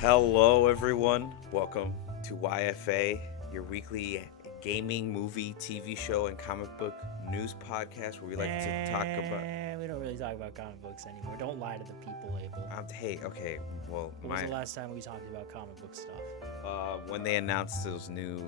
Hello, everyone. Welcome to YFA, your weekly gaming, movie, TV show, and comic book news podcast where we like to talk about. We don't really talk about comic books anymore. Don't lie to the people, Abel. Hey, okay. Well, When was the last time we talked about comic book stuff? when they announced those new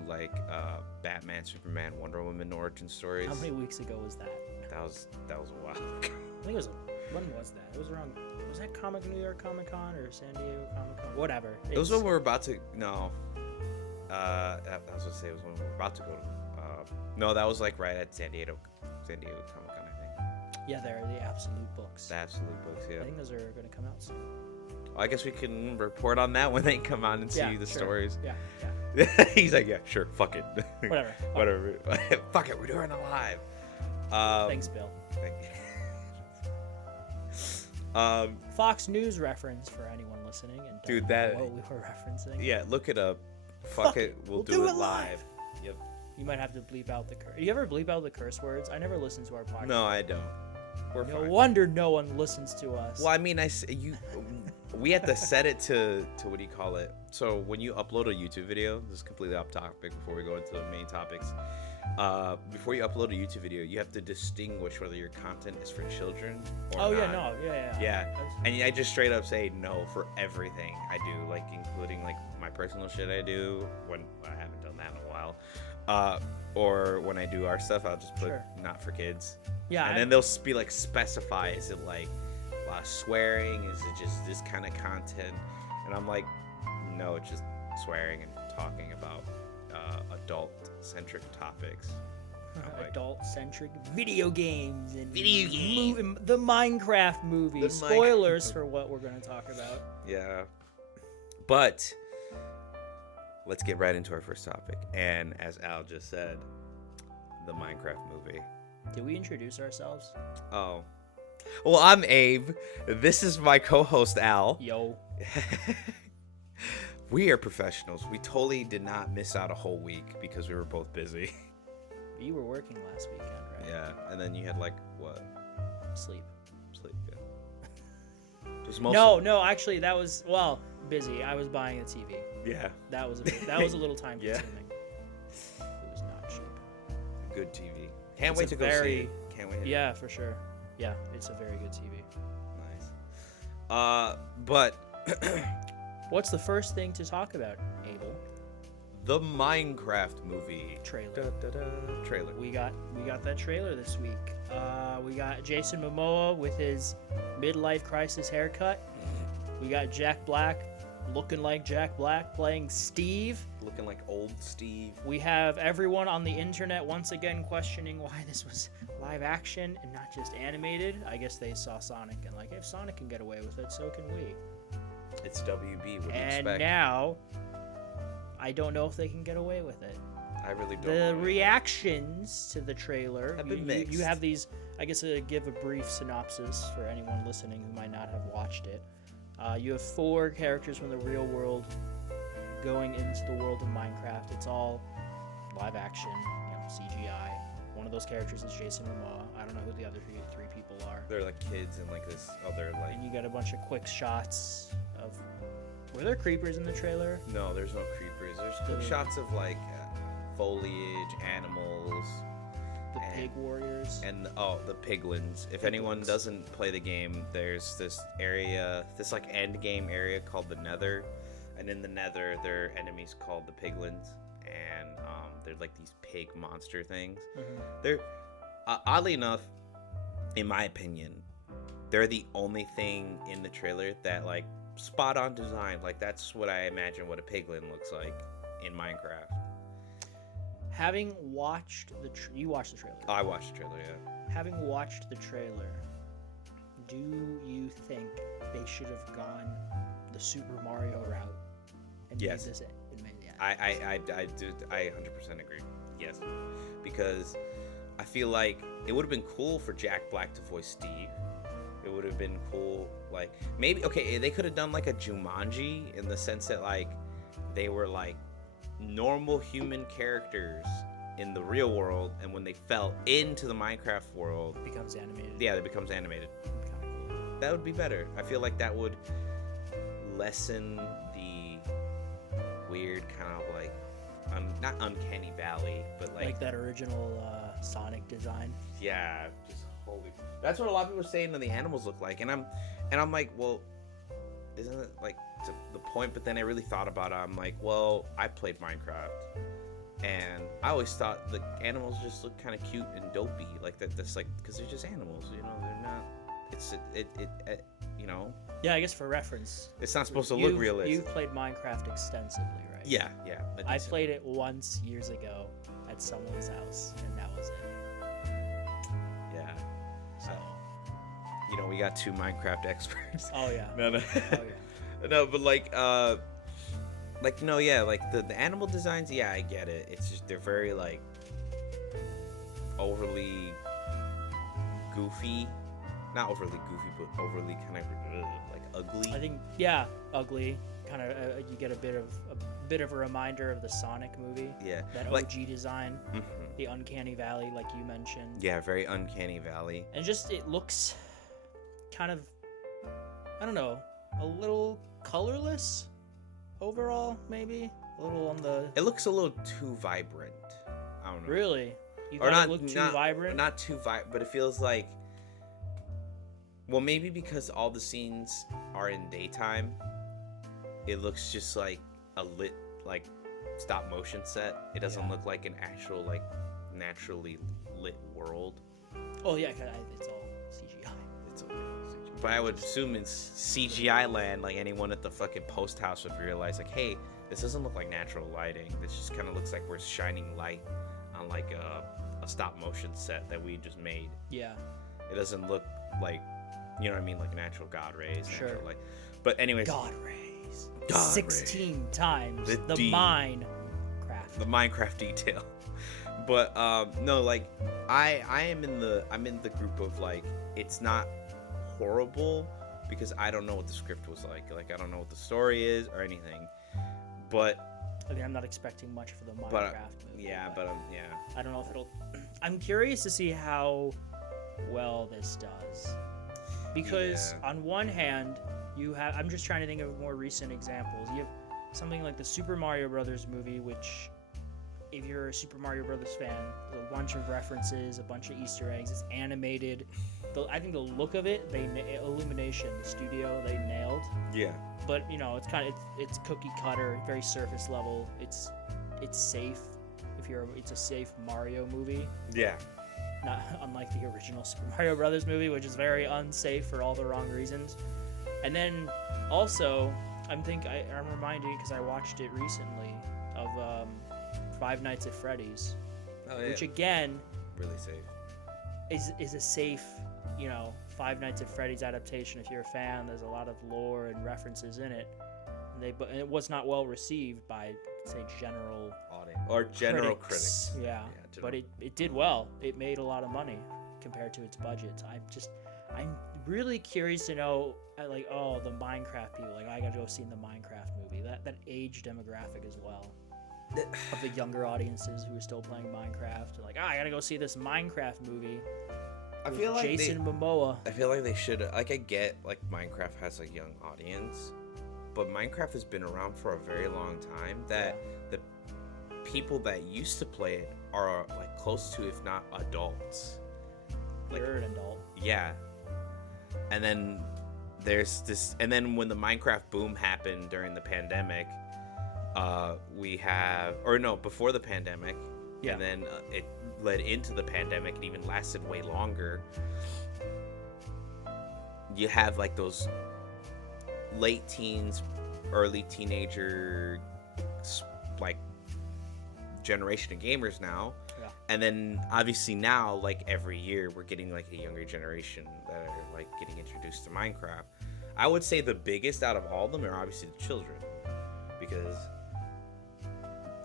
Batman, Superman, Wonder Woman origin stories. How many weeks ago was that? That was a while ago. I think it was. When was that? It was around. Was that New York Comic Con or San Diego Comic Con? Whatever. It was when we were about to. No. I was gonna say it was when we were about to go. No, that was like right at San Diego Comic Con, I think. Yeah, they're the Absolute books. The Absolute books, yeah. I think those are going to come out soon. I guess we can report on that when they come out and see the stories. Yeah. He's like, yeah, sure, fuck it. Whatever. Whatever. Fuck it, we're doing it live. Thanks, Bill. Thank you. Fox News reference for anyone listening and Dude, know that- what we were referencing. Yeah, look it up. Fuck it, we'll do it live. Yep. You might have to bleep out the curse. You ever bleep out the curse words? I never listen to our podcast. No, I don't. We're No fine. wonder no one listens to us. Well, I mean, we have to set it to what do you call it? So when you upload a YouTube video, this is completely off topic before we go into the main topics. Before you upload a YouTube video, you have to distinguish whether your content is for children or Oh not. yeah, no, yeah. Yeah, and I just straight up say no for everything I do, like including like my personal shit I do when I haven't done that in a while, or when I do our stuff, I'll just put Sure. not for kids. Yeah, and then they'll be like specify, is it like a lot of swearing? Is it just this kind of content? And I'm like, no, it's just swearing and talking about adult-centric topics. Like, adult-centric video games and Video games. the Minecraft movie. The Spoilers for what we're going to talk about. yeah, but let's get right into our first topic. And as Al just said, the Minecraft movie. Did we introduce ourselves? Oh, well, I'm Abe. This is my co-host Al. Yo. We are professionals. We totally did not miss out a whole week because we were both busy. You were working last weekend, right? Yeah, and then you had like what? Sleep. Sleep. Yeah. Just mostly. No, actually, that was, busy. I was buying a TV. Yeah. That was a little time Yeah. consuming. It was not cheap. Good TV. Can't It's wait a to go see it. Can't wait. Yeah, for sure. Yeah, it's a very good TV. Nice. But What's the first thing to talk about, Abel? the Minecraft movie Trailer. trailer. We got that trailer this week. We got Jason Momoa with his midlife crisis haircut. We got Jack Black looking like Jack Black playing Steve. Looking like old Steve. We have everyone on the internet once again questioning why this was live action and not just animated. I guess they saw Sonic and like, if Sonic can get away with it, so can we. It's WB. What do you And expect? now, I don't know if they can get away with it. I really don't. The know. reactions to the trailer Have been you mixed. have these. I guess give a brief synopsis for anyone listening who might not have watched it. You have 4 characters from the real world going into the world of Minecraft. It's all live action, CGI. One of those characters is Jason Momoa. I don't know who the other 3 people are. They're like kids and like this other like. And you get a bunch of quick shots of. Were there creepers in the trailer? No, there's no creepers. There's quick shots of like foliage, animals, The and- pig warriors. and the piglins. If anyone doesn't play the game, there's this area, this like end game area called the Nether, and in the Nether there are enemies called the piglins, and they're like these pig monster things. Mhm. They're oddly enough, in my opinion, they're the only thing in the trailer that like spot on design. Like that's what I imagine what a piglin looks like in Minecraft. Having watched you watched the trailer. I watched the trailer, yeah. Having watched the trailer, do you think they should have gone the Super Mario route and Yes. made this it? And made, yeah. I do. I 100% agree. Yes, because I feel like it would have been cool for Jack Black to voice Steve. It would have been cool, like maybe they could have done like a Jumanji in the sense that like they were like normal human characters in the real world, and when they fell into the Minecraft world, It becomes animated. yeah, it becomes animated. Kinda cool. That would be better. I feel like that would lessen the weird kind of like not uncanny valley, but Like that original Sonic design. yeah, just holy. That's what a lot of people are saying that the animals look like, and I'm like, well, isn't it like to the point? But then I really thought about it. I'm like, well, I played Minecraft, and I always thought the animals just look kind of cute and dopey, like that. That's like because they're just animals, you know. They're not. It's you know. Yeah, I guess for reference, It's not supposed to look realistic. You've played Minecraft extensively, right? Yeah. I played it once years ago at someone's house, and that was it. Yeah. So. You know, we got 2 Minecraft experts. Oh yeah. No. Oh yeah. No, but like no, yeah, like the animal designs, yeah, I get it. It's just they're very like overly goofy, not overly goofy, but overly kind of like ugly. I think ugly. Kind of you get a bit of a reminder of the Sonic movie. Yeah, That like, OG design, mhm. the Uncanny Valley, like you mentioned. Yeah, very uncanny valley. And just it looks kind of, I don't know, a little colorless overall, maybe a little on the. It looks a little too vibrant. I don't know. Really, you Or thought not it looked too not, vibrant? Not too vibrant, but it feels like. Well, maybe because all the scenes are in daytime, it looks just like a lit, like stop motion set. It doesn't Yeah. look like an actual, like naturally lit world. Oh yeah, 'cause it's all CGI. It's all CGI. But I would assume in CGI land, like anyone at the fucking post house would realize, like, hey, this doesn't look like natural lighting. This just kind of looks like we're shining light on like a stop motion set that we just made. Yeah. It doesn't look like, you know what I mean, like natural God rays. Sure. Natural light. But anyways, God rays. God 16 times The the D. Minecraft. the Minecraft detail. But no, like I'm in the group of like it's not horrible because I don't know what the script was like. Like I don't know what the story is or anything. But I mean, I'm not expecting much for the Minecraft but movie. yeah, but yeah. I don't know if it'll. I'm curious to see how well this does, because Yeah. on one hand, you have. I'm just trying to think of more recent examples. You have something like the Super Mario Brothers movie, which, if you're a Super Mario Brothers fan, there's a bunch of references, a bunch of Easter eggs. It's animated. I think the look of it, Illumination, the studio, they nailed. Yeah. But you know, it's kind of it's cookie cutter, very surface level. It's safe. It's a safe Mario movie, Yeah. not unlike the original Super Mario Brothers movie, which is very unsafe for all the wrong reasons. And then also, I'm reminded because I watched it recently of Five Nights at Freddy's, Oh yeah. which again Really safe. is a safe, you know, Five Nights at Freddy's adaptation. If you're a fan, there's a lot of lore and references in it. And it was not well received by, say, general Audience or general critics. Yeah, general- but it did well. It made a lot of money compared to its budget. I'm really curious to know, like, oh, the Minecraft people. Like, I gotta go see the Minecraft movie. That age demographic as well. Of the younger audiences who are still playing Minecraft. They're like, I gotta go see this Minecraft movie. I with feel like Jason Momoa. I feel like they should like I get like Minecraft has a young audience, but Minecraft has been around for a very long time that the people that used to play it are like close to, if not adults. Like, You're an adult. yeah. And then there's this, and then when the Minecraft boom happened during the pandemic, before the pandemic, Yeah. and then it led into the pandemic and even lasted way longer. You have like those late teens, early teenager, like generation of gamers now. Yeah. And then obviously now, like every year, we're getting like a younger generation that are like getting introduced to Minecraft. I would say the biggest out of all of them are obviously the children, because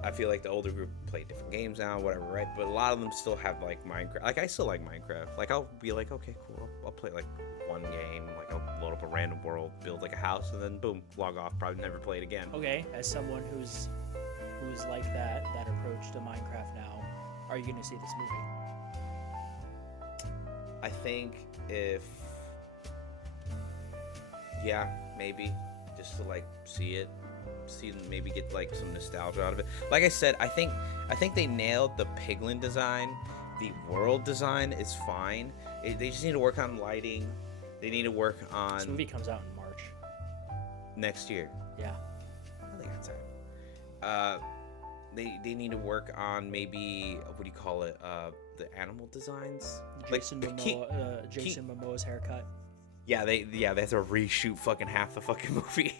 I feel like the older group play different games now, whatever, right? But a lot of them still have like Minecraft. Like I still like Minecraft. Like I'll be like, okay, cool, I'll play like one game. Like I'll load up a random world, build like a house, and then boom, log off. Probably never play it again. Okay, as someone who's like that approach to Minecraft now, are you going to see this movie? I think yeah, maybe just to like see it. see them maybe get like some nostalgia out of it. Like I said, I think they nailed the piglin design. The world design is fine. They just need to work on lighting. They need to work on This movie comes out in March. next year. Yeah. I think that's time. They need to work on maybe what do you call it? The animal designs. Jason Momoa's haircut. Yeah, they have to reshoot fucking half the fucking movie.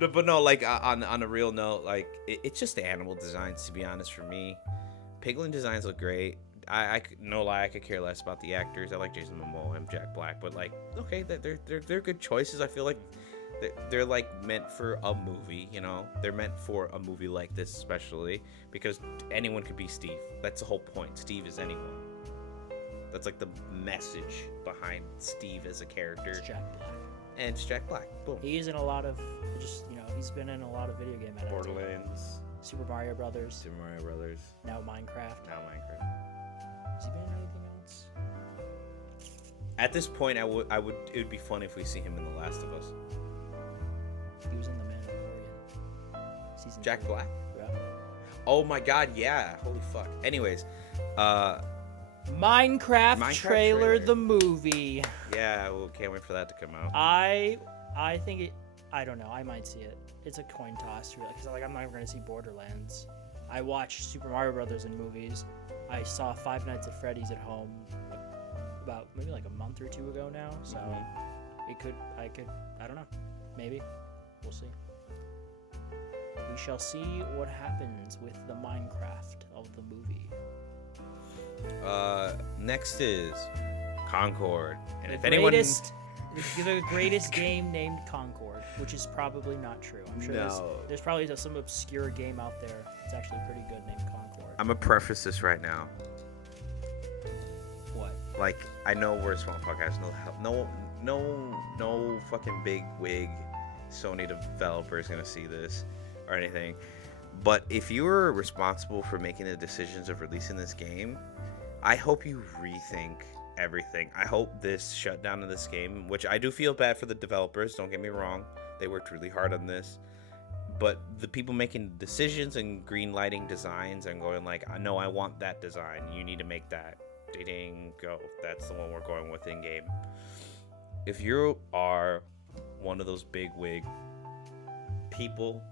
No, but no, like on a real note, like it's just the animal designs, to be honest. For me, piglin designs look great. I no lie, I could care less about the actors. I like Jason Momoa and Jack Black, but like, okay, they're good choices. I feel like they're like meant for a movie, you know. They're meant for a movie like this, especially because anyone could be Steve. That's the whole point. Steve is anyone. That's like the message behind Steve as a character. It's Jack Black. And it's Jack Black. Boom. He's in a lot of he's been in a lot of video game adaptations. Borderlands, Super Mario Brothers. Super Mario Brothers, Now Minecraft. now Minecraft. Has he been in anything else? At this point, it would be fun if we see him in The Last of Us. He was in The Mandalorian. Season Jack 2. Black? Yeah. Oh my god, yeah. Holy fuck. Anyways, Minecraft trailer, the movie. yeah, well, can't wait for that to come out. I think it. I don't know. I might see it. It's a coin toss, really, because like I'm not going to see Borderlands. I watched Super Mario Brothers in movies. I saw Five Nights at Freddy's at home about maybe like a month or two ago now. So I don't know. Maybe. We'll see. We shall see what happens with the Minecraft of the movie. Next is Concord. And if The greatest game named Concord, which is probably not true. I'm sure there's probably some obscure game out there that's actually pretty good named Concord. I'm gonna preface this right now. What? Like, I know we're a small podcast. No fucking big wig Sony developer is gonna see this or anything. But if you were responsible for making the decisions of releasing this game, I hope you rethink everything. I hope this shutdown of this game, which I do feel bad for the developers, don't get me wrong, they worked really hard on this, but the people making decisions and green lighting designs and going like, I know I want that design, you need to make that. Ding, go. That's the one we're going with in game. If you are one of those big wig people,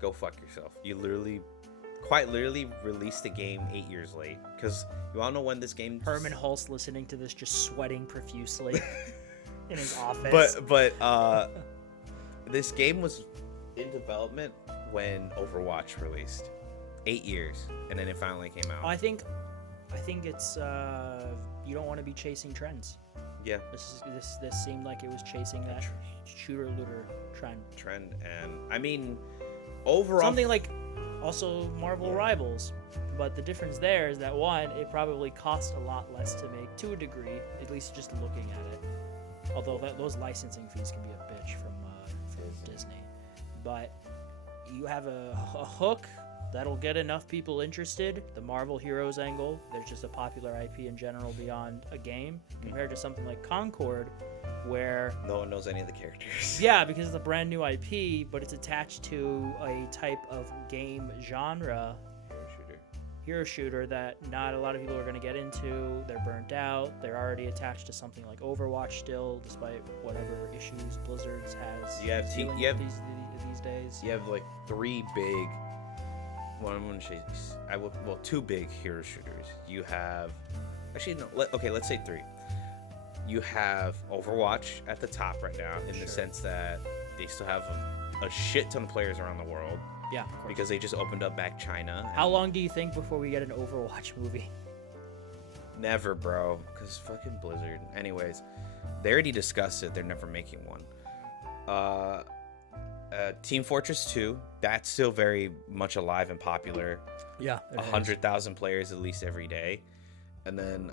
go fuck yourself. You quite literally released the game 8 years late, because you all know when this game. Herman Hulst listening to this, just sweating profusely in his office. But this game was in development when Overwatch released. 8 years, and then it finally came out. I think it's you don't want to be chasing trends. Yeah. This seemed like it was chasing that shooter looter trend. And I mean, overall, something like also Marvel Rivals, but the difference there is that one, it probably cost a lot less to make to a degree, at least just looking at it. Although those licensing fees can be a bitch from Disney, but you have a hook that'll get enough people interested. The Marvel Heroes angle, there's just a popular IP in general beyond a game, compared to something like Concord, where no one knows any of the characters. Yeah, because it's a brand new IP, but it's attached to a type of game genre, hero shooter, that not a lot of people are going to get into. They're burnt out. They're already attached to something like Overwatch still, despite whatever issues Blizzard's has. You have these days. You have like three big. Well, I'm gonna say two big hero shooters. You have, actually no. Let's say three. You have Overwatch at the top right now, in the sense that they still have a shit ton of players around the world. Yeah, because they just opened up back China. How long do you think before we get an Overwatch movie? Never, bro. Because fucking Blizzard. Anyways, they already discussed it. They're never making one. Team Fortress 2, that's still very much alive and popular. Yeah, 100,000 players at least every day. And then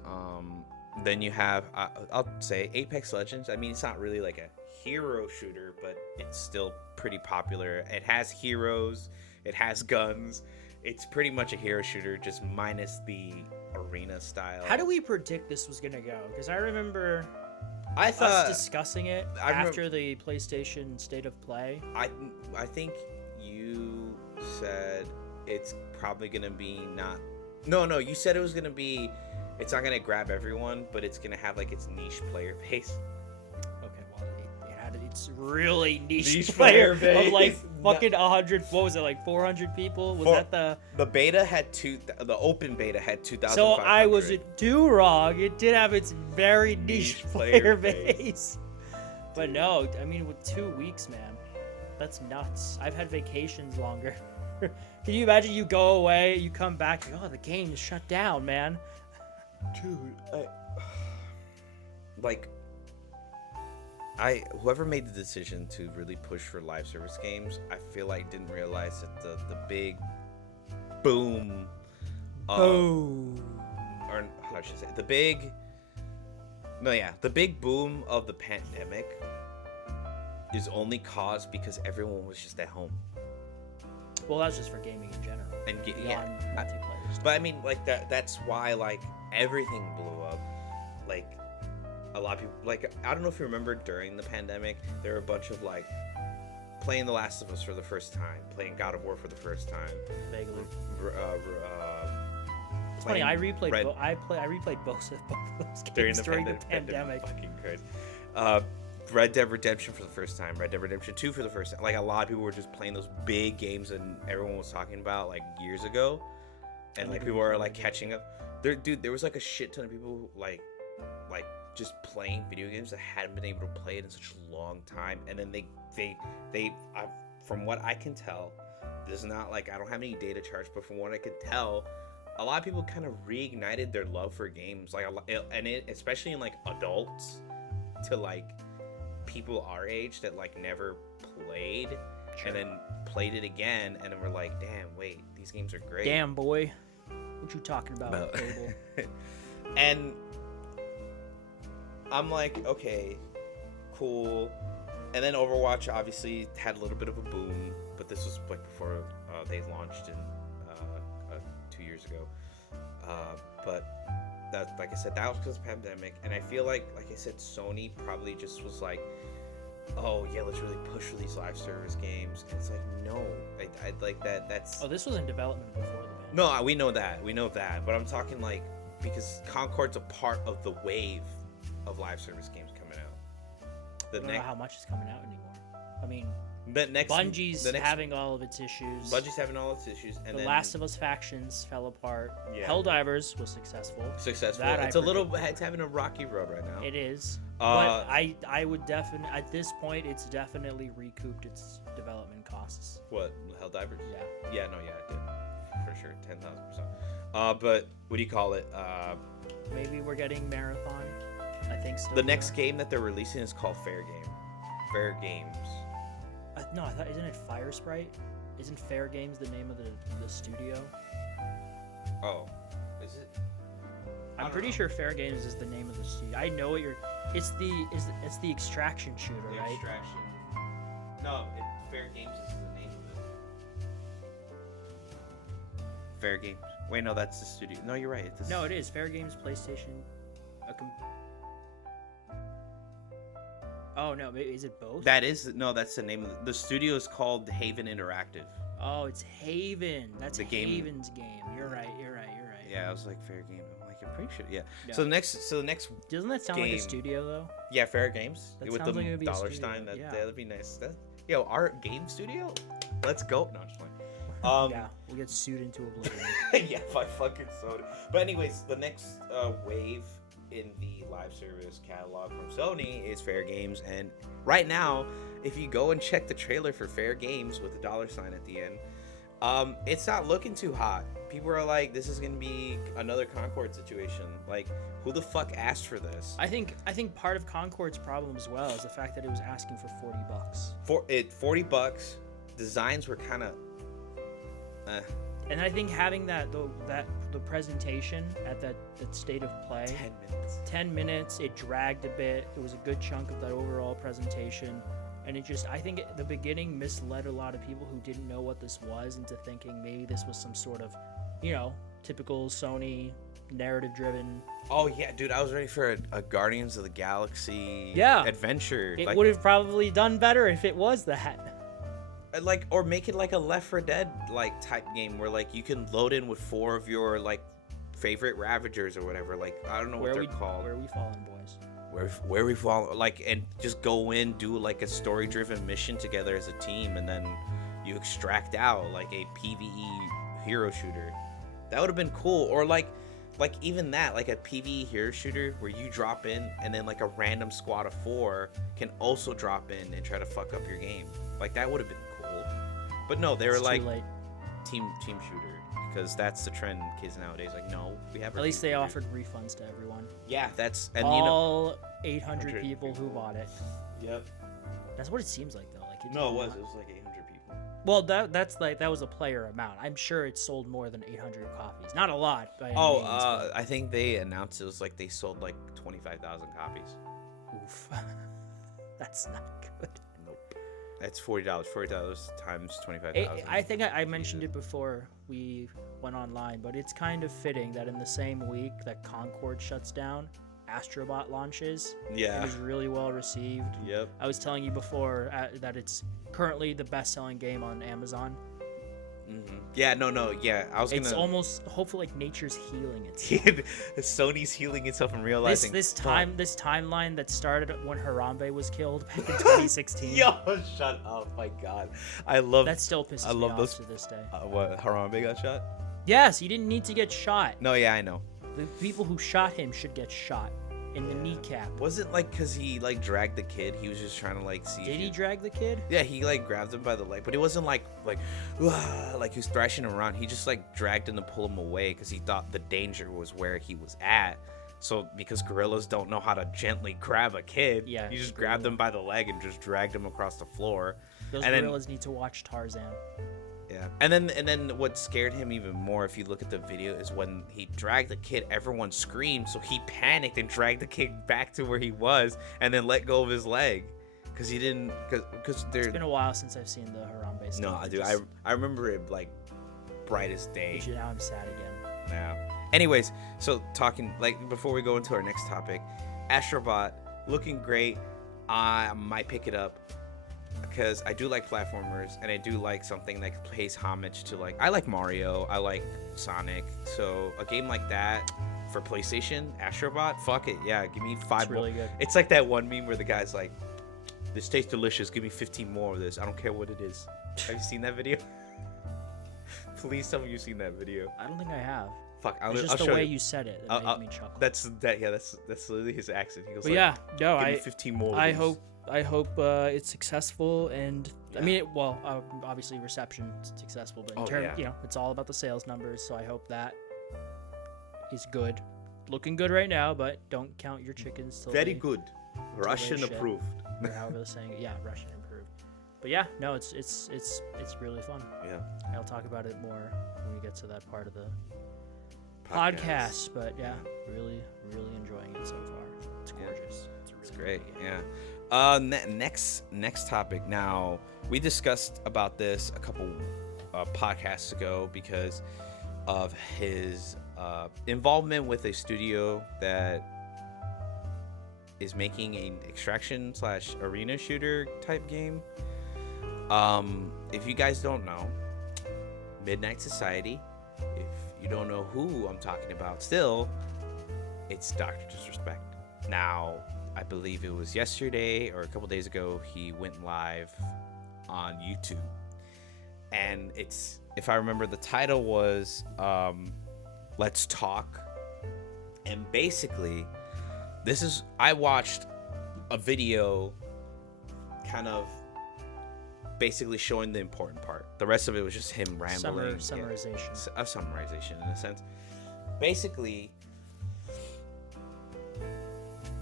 you have, I'll say, Apex Legends. I mean, it's not really like a hero shooter, but it's still pretty popular. It has heroes, it has guns. It's pretty much a hero shooter, just minus the arena style. How do we predict this was gonna go? Because I remember I us thought discussing it I remember- after the PlayStation State of Play. I think you said it's probably gonna be not. No, you said it was gonna be. It's not gonna grab everyone, but it's gonna have like its niche player base. Okay, well, it had its really niche, Niche player player of like base. fucking 100. What was it, like 400 people? Was that the? The beta had the open beta had 2,000. So I was too wrong. It did have its very niche Niche player player base. But no, I mean with 2 weeks, man, that's nuts. I've had vacations longer. Can you imagine? You go away, you come back, oh, the game is shut down, man. Dude, whoever made the decision to really push for live service games, I feel like didn't realize that the big boom Oh. or how should I say the big boom of the pandemic is only caused because everyone was just at home. Well, that's just for gaming in general. And Beyond multiplayer stuff. But I mean, like that's why like everything blew up. Like a lot of people, like I don't know if you remember during the pandemic, there were a bunch of like playing The Last of Us for the first time, playing God of War for the first time. Vaguely. It's Playing funny. I replayed. Red- I replayed both of those games during the pandemic. Fucking crazy. Red Dead Redemption for the first time, Red Dead Redemption 2 for the first time. Like a lot of people were just playing those big games and everyone was talking about like years ago, and like people were like catching up. There was like a shit ton of people who, like just playing video games that hadn't been able to play it in such a long time, and then they from what I can tell, this is not like I don't have any data charts, but from what I could tell, a lot of people kind of reignited their love for games, like especially in like adults to like people our age that like never played and then played it again and then we're like, damn, wait, these games are great. Damn, boy, what you talking about, Cable? And I'm like, okay, cool. And then Overwatch obviously had a little bit of a boom, but this was like before they launched in 2 years ago. But that, like I said, that was because of the pandemic, and I feel like I said, Sony probably just was like, oh yeah, let's really push for these live service games. And it's like, no, I'd like that. That's Oh, this was in development before the pandemic. no, we know that, but I'm talking like because Concord's a part of the wave of live service games coming out. I don't know how much is coming out anymore. I mean, Bungie's having all of its issues. Bungie's having all its issues, and the then Last of Us factions fell apart. Yeah. Helldivers was successful. That it's having a rocky road right now. It is. But I would definitely, at this point, it's definitely recouped its development costs. What, Helldivers? Yeah. Yeah, no, yeah, it did. For sure, 10,000%. But what do you call it? Maybe we're getting Marathon. I think so. The next game that they're releasing is called Fair Game. Fair Games. No, I thought, isn't it Fire Sprite? Isn't Fair Games the name of the studio? Oh, is it? I'm pretty sure Fair Games is the name of the studio. I know what you're. It's the extraction shooter, The right? Extraction. No, Fair Games is the name of it. Fair Games. Wait, no, that's the studio. No, you're right. No, it is Fair Games PlayStation. Oh no, is it both? That's the name of the studio is called Haven Interactive. Oh, it's Haven. That's The game- Haven's game. You're right. Yeah, I was like Fair Game. I'm like, I'm pretty sure. Yeah. Yeah. So the next Doesn't that sound like a game- studio though? Yeah, Fair Games. That With sounds the like it would be a dollar studio, sign. yeah. That'd be nice. Yo, our game studio? Let's go. No, I'm just playing. Yeah, we'll get sued into oblivion. Yeah, by fucking soda. But anyways, the next wave in the live service catalog from Sony is Fair Games, and right now, if you go and check the trailer for Fair Games with a dollar sign at the end, it's not looking too hot. People are like, this is gonna be another Concord situation. Like, who the fuck asked for this? I think part of Concord's problem as well is the fact that it was asking for $40. $40. Designs were kind of. And I think having the presentation at that state of play, 10 minutes. 10 minutes, it dragged a bit. It was a good chunk of that overall presentation, and I think at the beginning misled a lot of people who didn't know what this was into thinking maybe this was some sort of, typical Sony narrative-driven. Oh yeah, dude, I was ready for a Guardians of the Galaxy adventure. It Like, would have probably done better if it was that. like, or make it like a Left 4 Dead like type game where like you can load in with 4 of your like favorite Ravagers or whatever. Like, I don't know what they're called. Where we fallen, boys. Where we fall, like, and just go in, do like a story-driven mission together as a team, and then you extract out like a PvE hero shooter. That would have been cool. Or like even that, like a PvE hero shooter where you drop in and then like a random squad of 4 can also drop in and try to fuck up your game. Like, that would have been cool. But no, they were It's like too late. team shooter, because that's the trend kids nowadays. Like, no, we have. At least they offered refunds to everyone. Yeah, that's and all 800 people who bought it. Yep. That's what it seems like, though. Like No, it was like 800 people. Well, that was a player amount. I'm sure it sold more than 800 copies. Not a lot. By any Oh, means, but I think they announced it was like they sold like 25,000 copies. oof. That's not good. Nope. That's $40. $40 times 25,000. I think I mentioned it before we went online, but it's kind of fitting that in the same week that Concord shuts down, Astrobot launches. Yeah. It was really well received. Yep. I was telling you before that it's currently the best-selling game on Amazon. Mm-hmm. Yeah. No. Yeah. I was It's gonna. almost hopefully like nature's healing itself. Sony's healing itself and realizing This timeline that started when Harambe was killed back in 2016. Yo, shut up! My God, I love. That still pisses me love off those- to this day. What, Harambe got shot? Yes, he didn't need to get shot. No, yeah, I know. The people who shot him should get shot in the kneecap. Wasn't like because he like dragged the kid. He was just trying to like see. Did he drag the kid? Yeah, he like grabbed him by the leg, but it wasn't like "Wah," like he was thrashing him around. He just like dragged him to pull him away because he thought the danger was where he was at. So because gorillas don't know how to gently grab a kid, Yeah, he just grabbed him by the leg and just dragged him across the floor. Those And then- gorillas need to watch Tarzan. Yeah, and then what scared him even more, if you look at the video, is when he dragged the kid. Everyone screamed, so he panicked and dragged the kid back to where he was, and then let go of his leg, because he didn't, because they're. It's been a while since I've seen the Harambe stuff. No, dude, I remember it like bright as day. Now I'm sad again. Yeah. Anyways, so talking like before we go into our next topic, Astrobot looking great. I might pick it up because I do like platformers and I do like something that pays homage to like I like Mario, I like Sonic. So a game like that for PlayStation, Astrobot, fuck it, yeah, give me 5 It's really good. It's like that one meme where the guy's like, "This tastes delicious. Give me 15 more of this. I don't care what it is." Have you seen that video? Please tell me you've seen that video. I don't think I have. Fuck, It's just I'll the show way you. you said it that made me chuckle. That's literally his accent. He goes But like, yeah, no, "Give me 15 more." of I these." hope it's successful, and I Yeah. mean, obviously reception is successful, but in Yeah. it's all about the sales numbers. So I hope that is good, looking good right now. But don't count your chickens till Very they- good. Russian shit. approved. or however they're saying it. Yeah, Russian improved. But yeah, no, it's really fun. Yeah. I'll talk about it more when we get to that part of the podcast. But yeah, really enjoying it so far. It's Yeah. gorgeous. It's really great. good game. Yeah. Next topic. Now we discussed about this a couple podcasts ago because of his involvement with a studio that is making an extraction / arena shooter type game. If you guys don't know, Midnight Society, if you don't know who I'm talking about still, it's Dr. Disrespect. Now, I believe it was yesterday or a couple days ago, he went live on YouTube. And it's, if I remember, the title was Let's Talk. And basically, I watched a video kind of basically showing the important part. The rest of it was just him rambling. Summarization. A summarization in a sense. Basically,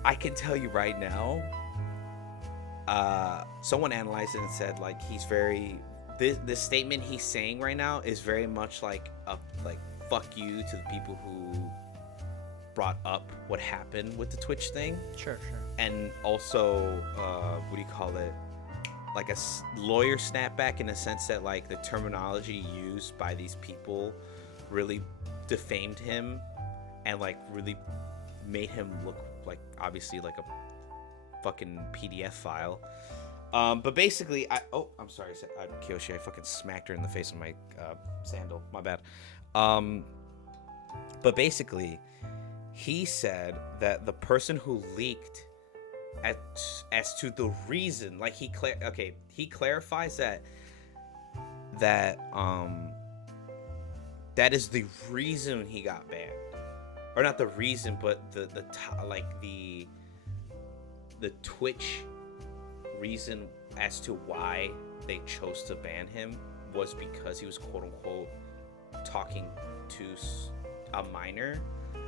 I can tell you right now, someone analyzed it and said like he's very this statement he's saying right now is very much like a fuck you to the people who brought up what happened with the Twitch thing. Sure. And also what do you call it, like a lawyer snapback, in a sense that like the terminology used by these people really defamed him and like really made him look like obviously like a fucking PDF file. But basically, I'm sorry, Kiyoshi, I fucking smacked her in the face with my sandal. My bad. But basically, he said that the person who leaked as to the reason, like he clarifies that that is the reason he got banned, or not the reason, but the Twitch reason as to why they chose to ban him was because he was quote unquote talking to a minor,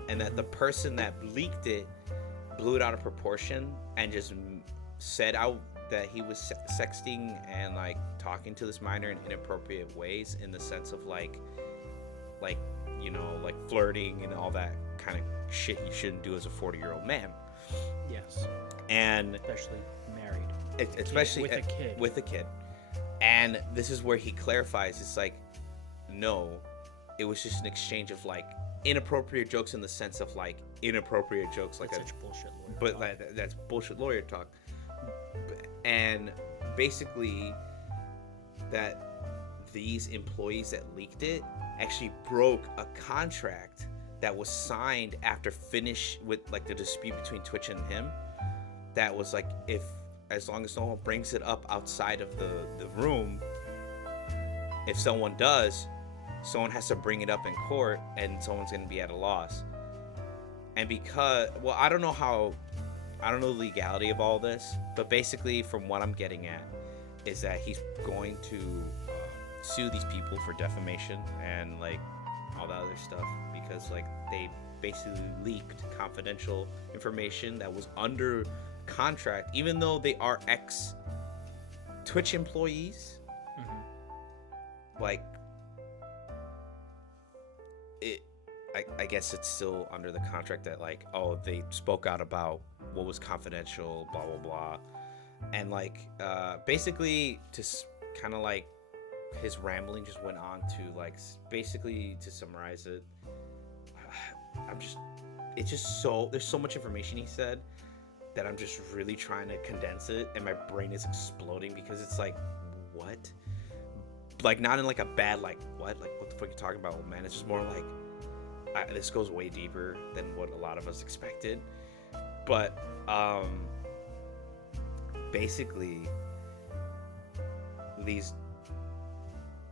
and that the person that leaked it blew it out of proportion and just said out that he was sexting and like talking to this minor in inappropriate ways, in the sense of like you know, like flirting and all that kind of shit you shouldn't do as a 40-year-old man. Yes. And especially married. Especially with a kid. And this is where he clarifies, it's like, no, it was just an exchange of like inappropriate jokes, in the sense of like inappropriate jokes, like such bullshit lawyer but talk. Like, that's bullshit lawyer talk. And basically that these employees that leaked it actually broke a contract that was signed after finish with like the dispute between Twitch and him, that was like, as long as no one brings it up outside of the room, if someone does, someone has to bring it up in court and someone's going to be at a loss. And because, well, I don't know the legality of all this, but basically from what I'm getting at is that he's going to sue these people for defamation and like all that other stuff, because like they basically leaked confidential information that was under contract, even though they are ex Twitch employees. Like I guess it's still under the contract that like, oh, they spoke out about what was confidential, blah blah blah. And like basically to kind of like his rambling just went on to like, basically to summarize it, there's so much information he said that I'm just really trying to condense it, and my brain is exploding because it's like, what? Like not in like a bad like what the fuck you talking about, old man? It's just more like this goes way deeper than what a lot of us expected. But basically these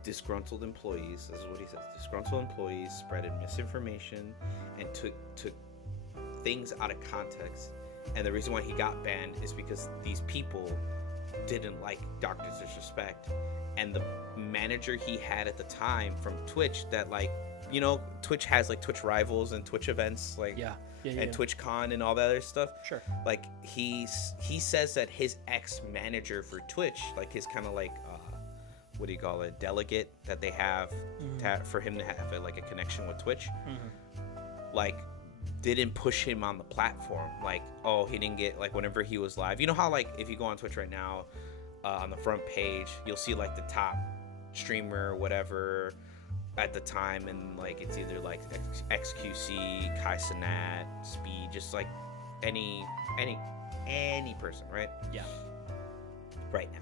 disgruntled employees, this is what he says, disgruntled employees spreaded misinformation and took things out of context. And the reason why he got banned is because these people didn't like Dr. Disrespect, and the manager he had at the time from Twitch, that like, you know, Twitch has like Twitch Rivals and Twitch events, like and TwitchCon and all that other stuff. Sure. Like he says that his ex-manager for Twitch, like his kind of like what do you call it, delegate that they have for him to have like a connection with Twitch, like didn't push him on the platform. Like, oh, he didn't get, like, whenever he was live, you know how like if you go on Twitch right now, on the front page you'll see like the top streamer or whatever at the time, and like it's either like XQC, Kai Cenat, Speed, just like any person, right? Yeah. Right now,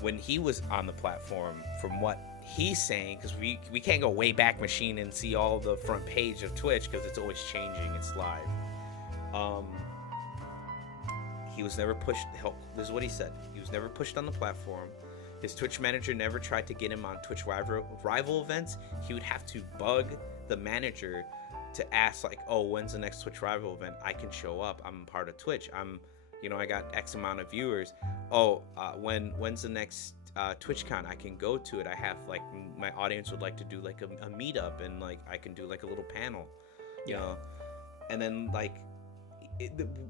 when he was on the platform, from what he's saying, because we can't go way back machine and see all the front page of Twitch because it's always changing, it's live. He was never pushed. This is what he said: he was never pushed on the platform. His Twitch manager never tried to get him on Twitch rival events. He would have to bug the manager to ask like, oh, when's the next Twitch rival event? I can show up. I'm part of Twitch. I got X amount of viewers. Oh, when's the next TwitchCon? I can go to it. I have like, my audience would like to do like a meetup, and like I can do like a little panel, you know. And then like,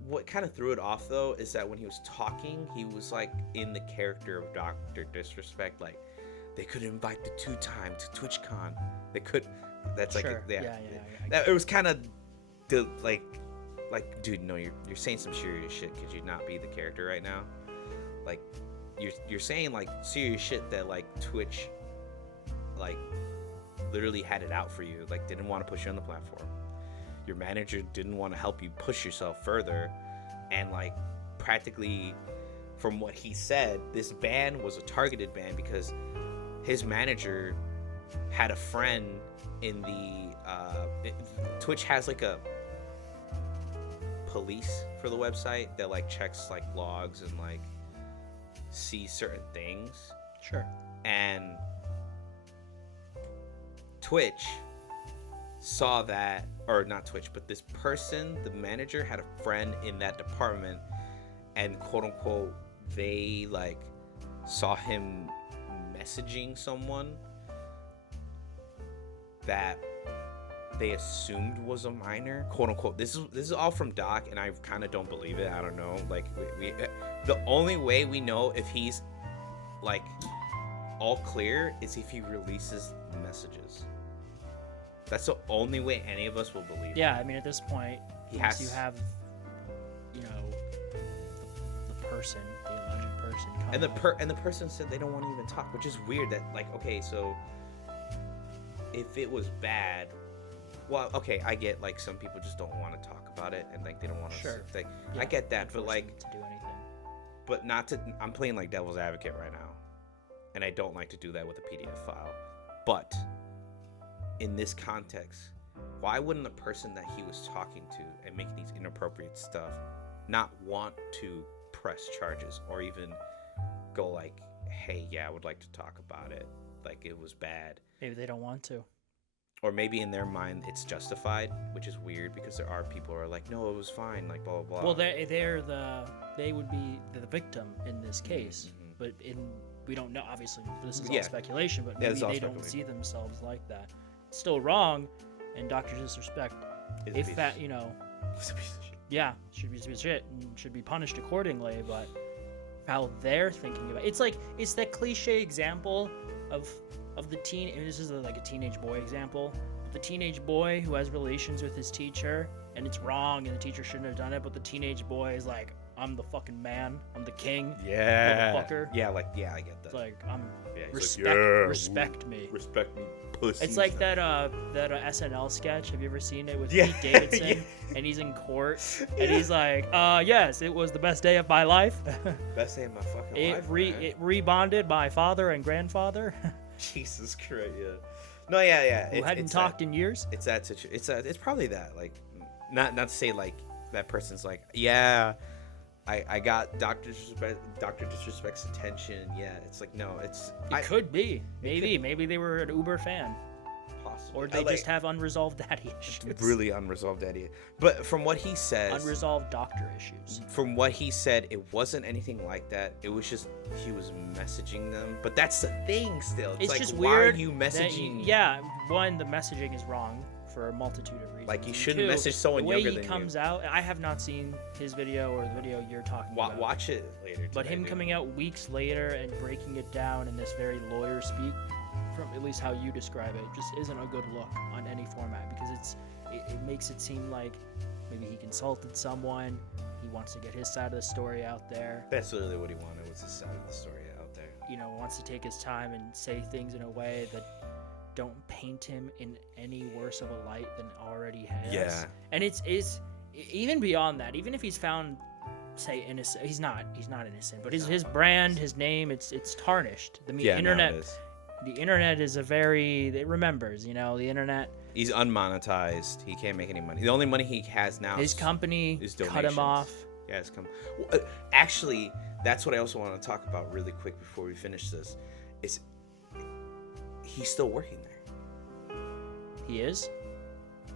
what kind of threw it off though is that when he was talking, he was like in the character of Dr. Disrespect. Like, they could invite the 2-time to TwitchCon. They could. That's sure. It was kind of like, dude, no, you're saying some serious shit. Could you not be the character right now? Like, you're saying like serious shit that like Twitch like literally had it out for you, like didn't want to push you on the platform. your manager didn't want to help you push yourself further, and like practically from what he said, this ban was a targeted ban because his manager had a friend in the Twitch has like a police for the website that like checks like logs and like sees certain things. Sure. And Twitch saw that, or not Twitch, but this person, the manager, had a friend in that department, and quote unquote they like saw him messaging someone that they assumed was a minor, quote unquote. This is all from Doc, and I kind of don't believe it. I don't know. Like we the only way we know if he's like all clear is if he releases messages. That's the only way any of us will believe. Yeah, I mean, at this point, He once has- you have, you know, the person, the alleged person, come And out. the person said they don't want to even talk, which is weird. That like, okay, so if it was bad, well, okay, I get like some people just don't want to talk about it and like they don't want to. Sure. Like, Yeah, I get that, but force like, them to do anything. but not to. I'm playing like devil's advocate right now, and I don't like to do that with a PDF file. But in this context, why wouldn't the person that he was talking to and making these inappropriate stuff not want to press charges or even go like, hey, yeah, I would like to talk about it, like it was bad? Maybe they don't want to. Or maybe in their mind it's justified, which is weird because there are people who are like, no, it was fine, like blah blah blah. Well, they would be the victim in this case, Mhm. but we don't know. Obviously, this is Yeah. all speculation, but Yeah, maybe it's all they don't speculation. see themselves like that. It's still wrong, and Doctor Disrespect, It's a if piece that, of- you know, it's a piece of shit. yeah, should be shit and should be punished accordingly. But how they're thinking about it's that cliche example of the teen. I mean, this is like a teenage boy example. The teenage boy who has relations with his teacher, and it's wrong, and the teacher shouldn't have done it. But the teenage boy is like, "I'm the fucking man. I'm the king." Yeah. Motherfucker. Yeah, like yeah, I get that. It's like, I'm yeah, he's respect, like, yeah, respect me. respect me, pussy. It's like that SNL sketch. Have you ever seen it with Yeah, Pete Davidson? yeah. And he's in court, and he's like, yes, it was the best day of my life. Best day of my fucking life. Man. It rebonded my father and grandfather Jesus Christ, yeah. No, yeah. who hadn't talked in years. It's that situation. It's probably that. Like, not to say like that person's like, yeah, I got Dr. Disrespect's attention. Yeah, it's like no, it's It could be. Maybe they were an Uber fan, possible. or they just have unresolved daddy issues. really unresolved idea. But from what he says, Unresolved doctor issues. from what he said, it wasn't anything like that. It was just he was messaging them. But that's the thing. Still, it's like, just why weird. are you that messaging? yeah, one, the messaging is wrong for a multitude of reasons. Like, you And shouldn't two, message someone the way younger he than you. comes out. I have not seen his video or the video you're talking about. Watch it later. But today, him dude. coming out weeks later and breaking it down in this very lawyer speak, from at least how you describe it, just isn't a good look on any format, because it makes it seem like maybe he consulted someone, he wants to get his side of the story out there, That's literally what he wanted, was his side of the story out there. you know, wants to take his time and say things in a way that don't paint him in any worse of a light than already has. Yeah. And it's even beyond that, even if he's found, say, innocent, he's not innocent, but his brand, his name, it's tarnished. The internet, now it is. the internet is it remembers, you know, the internet. He's unmonetized. He can't make any money. The only money he has now His is company is cut donations. him off. Yeah, it's come. Well, actually, that's what I also want to talk about really quick before we finish this. Is he's still working there? He is.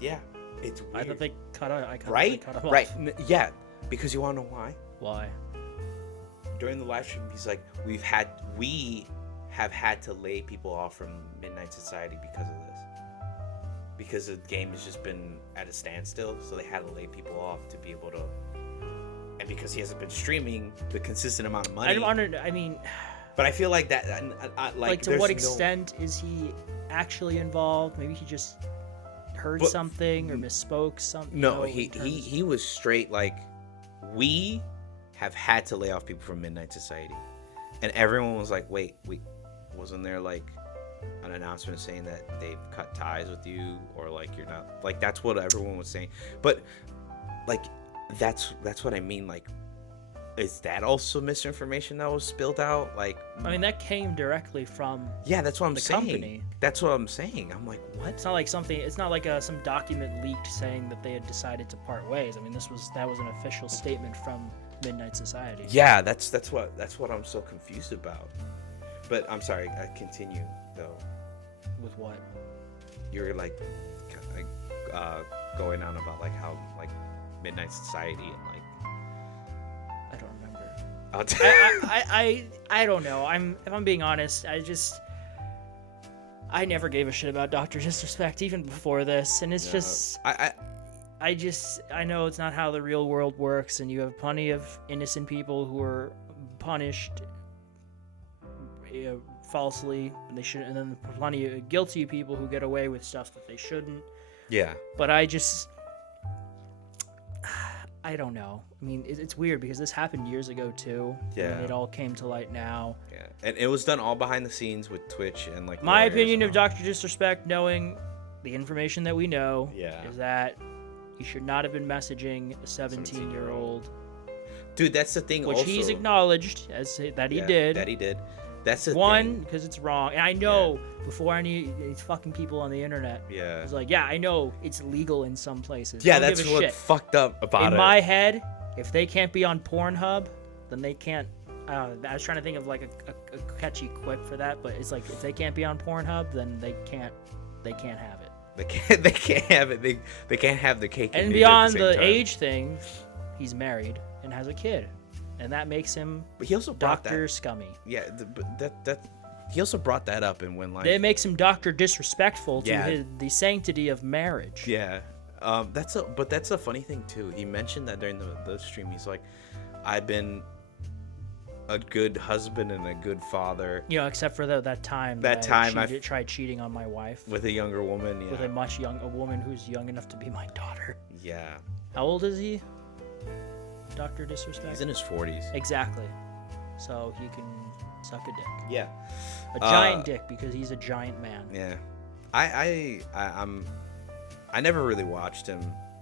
Yeah, it's weird. I thought they cut him. right, Cut him off. right. Yeah, because you want to know why? Why? During the live stream, he's like, we have had to lay people off from Midnight Society because of this. Because the game has just been at a standstill, so they had to lay people off to be able to. And because he hasn't been streaming the consistent amount of money. I mean, But I feel like that, like to there's what no- extent is he actually involved? Maybe he just heard But- something or misspoke something. No, he was straight like, we have had to lay off people from Midnight Society, and everyone was like, wait, wasn't there like an announcement saying that they've cut ties with you, or like you're not, like that's what everyone was saying. But like that's what I mean. Like, is that also misinformation that was spilled out? Like, I mean, that came directly from yeah, that's what I'm the saying. company. That's what I'm saying. I'm like, what? It's not like some document leaked saying that they had decided to part ways. I mean, that was an official statement from Midnight Society. Yeah, that's what I'm so confused about. But I'm sorry, I continue though. With what? You're like going on about like how like Midnight Society and like I don't remember. I'll I don't know. If I'm being honest, I never gave a shit about Dr. Disrespect even before this, and it's just I know it's not how the real world works, and you have plenty of innocent people who are punished falsely, and they shouldn't, and then plenty of guilty people who get away with stuff that they shouldn't. Yeah. But I don't know. I mean, it's weird because this happened years ago too. Yeah. And it all came to light now. Yeah. And it was done all behind the scenes with Twitch and like. My lawyers opinion and of all. Dr. Disrespect, knowing the information that we know, Yeah. is that he should not have been messaging a 17-year-old. Dude, that's the thing. Which also. he's acknowledged that he Yeah, did. That he did. That's the One, thing. because it's wrong. And I know before any of these fucking people on the internet. Yeah. It's like, yeah, I know it's legal in some places. Yeah, I don't that's give a what shit. fucked up about In it. my head, if they can't be on Pornhub, then they can't. I was trying to think of like a catchy quip for that, but it's like if they can't be on Pornhub, then they can't have it. They can't have it. They can't have the cake. And eat it beyond at the, same the time. age thing, he's married and has a kid, and that makes him But he also brought Dr. that. Scummy. Yeah, but that he also brought that up, and when like It makes him Dr. Disrespectful to Yeah. the sanctity of marriage. yeah, that's a funny thing too. He mentioned that during the stream. He's like, I've been a good husband and a good father You know, except for that time. That time I tried cheating on my wife with a younger woman. Yeah, with a woman who's young enough to be my daughter. yeah. How old is he? Dr. Disrespect. He's in his 40s. Exactly. So he can suck a dick. Yeah, A giant dick because he's a giant man. yeah. I never really watched him.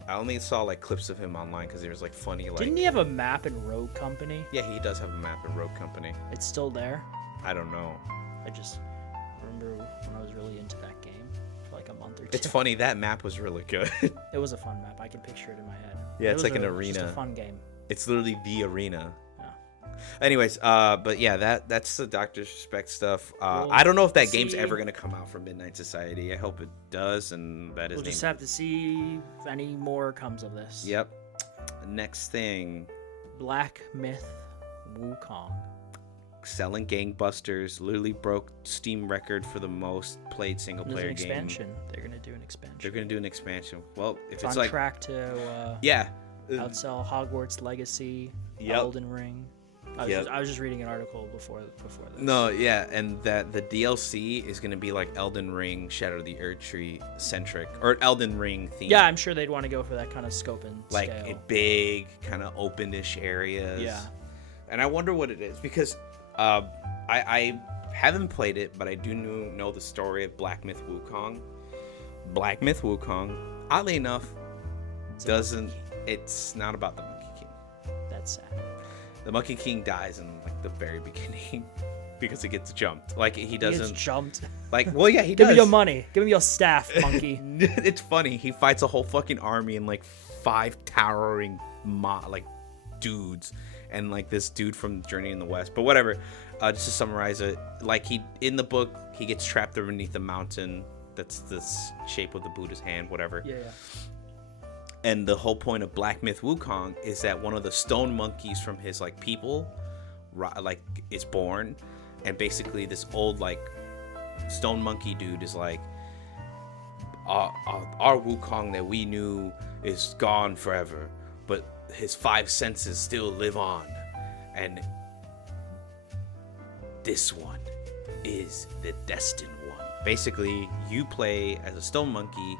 I only saw like clips of him online because he was like funny. Like, Didn't he have a map and road company? yeah, he does have a map and road company. It's still there. I don't know. I just remember when I was really into that game for like a month or two. It's funny, that map was really good. It was a fun map. I can picture it in my head. Yeah, It it's was like an Just a arena. fun game. It's literally the arena. Yeah. Anyways, but yeah, that's the Dr. Disrespect stuff. We'll I don't know if that game's see. ever gonna come out for Midnight Society. I hope it does, and that is. We'll just have to see if any more comes of this. Yep. Next thing, Black Myth Wukong. selling gangbusters. Literally broke Steam record for the most played single There's an player game. expansion. They're gonna do an expansion. They're gonna do an expansion. Well, if It's it's on like track to yeah, outsell Hogwarts Legacy, Yep. Elden Ring. Yep. I was just reading an article before this. No, yeah, and that the DLC is gonna be like Elden Ring, Shadow of the Erdtree centric, or Elden Ring theme. Yeah, I'm sure they'd want to go for that kind of scope and like scale. a big kind of openish areas. Yeah. And I wonder what it is because I haven't played it, but I do know the story of Black Myth Wukong. Black Myth Wukong, oddly enough, doesn't. It's not about the Monkey King. That's sad. The Monkey King dies in like the very beginning because he gets jumped. Like he He doesn't. gets jumped. Like, well, yeah, he Give does. me your money. Give me your staff, monkey. It's funny. He fights a whole fucking army and like 5 towering like dudes and like this dude from Journey in the West. But whatever. Just to summarize it, like he in the book he gets trapped underneath a mountain that's the shape of the Buddha's hand, whatever. Yeah. And the whole point of Black Myth Wukong is that one of the stone monkeys from his like people like is born, and basically this old like stone monkey dude is like our Wukong that we knew is gone forever, but his 5 senses still live on, and this one is the destined one. Basically, you play as a stone monkey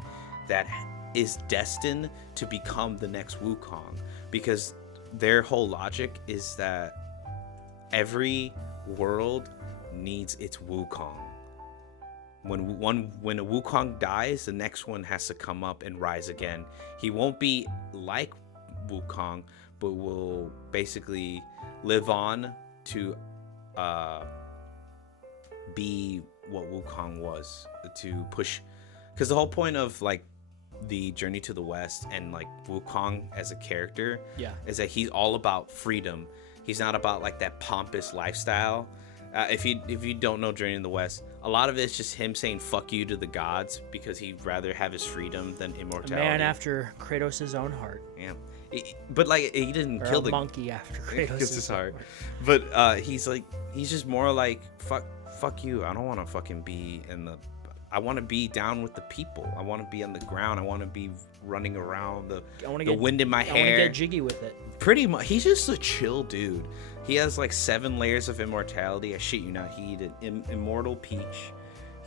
that is destined to become the next Wukong, because their whole logic is that every world needs its Wukong. when a Wukong dies, the next one has to come up and rise again. He won't be like Wukong, but will basically live on to be what Wukong was, to push, because the whole point of like the Journey to the West and like Wukong as a character is that he's all about freedom. He's not about like that pompous lifestyle. If you don't know Journey to the West, a lot of it's just him saying fuck you to the gods because he'd rather have his freedom than immortality. A man after Kratos' own heart. Yeah. But like he didn't kill the monkey after Kratos' heart. But he's just more like fuck you. I don't want to fucking be in the. I want to be down with the people. I want to be on the ground. I want to be running around the wind in my hair. I want to get jiggy with it. Pretty much. He's just a chill dude. He has like 7 layers of immortality. I shit you not. He ate an immortal peach.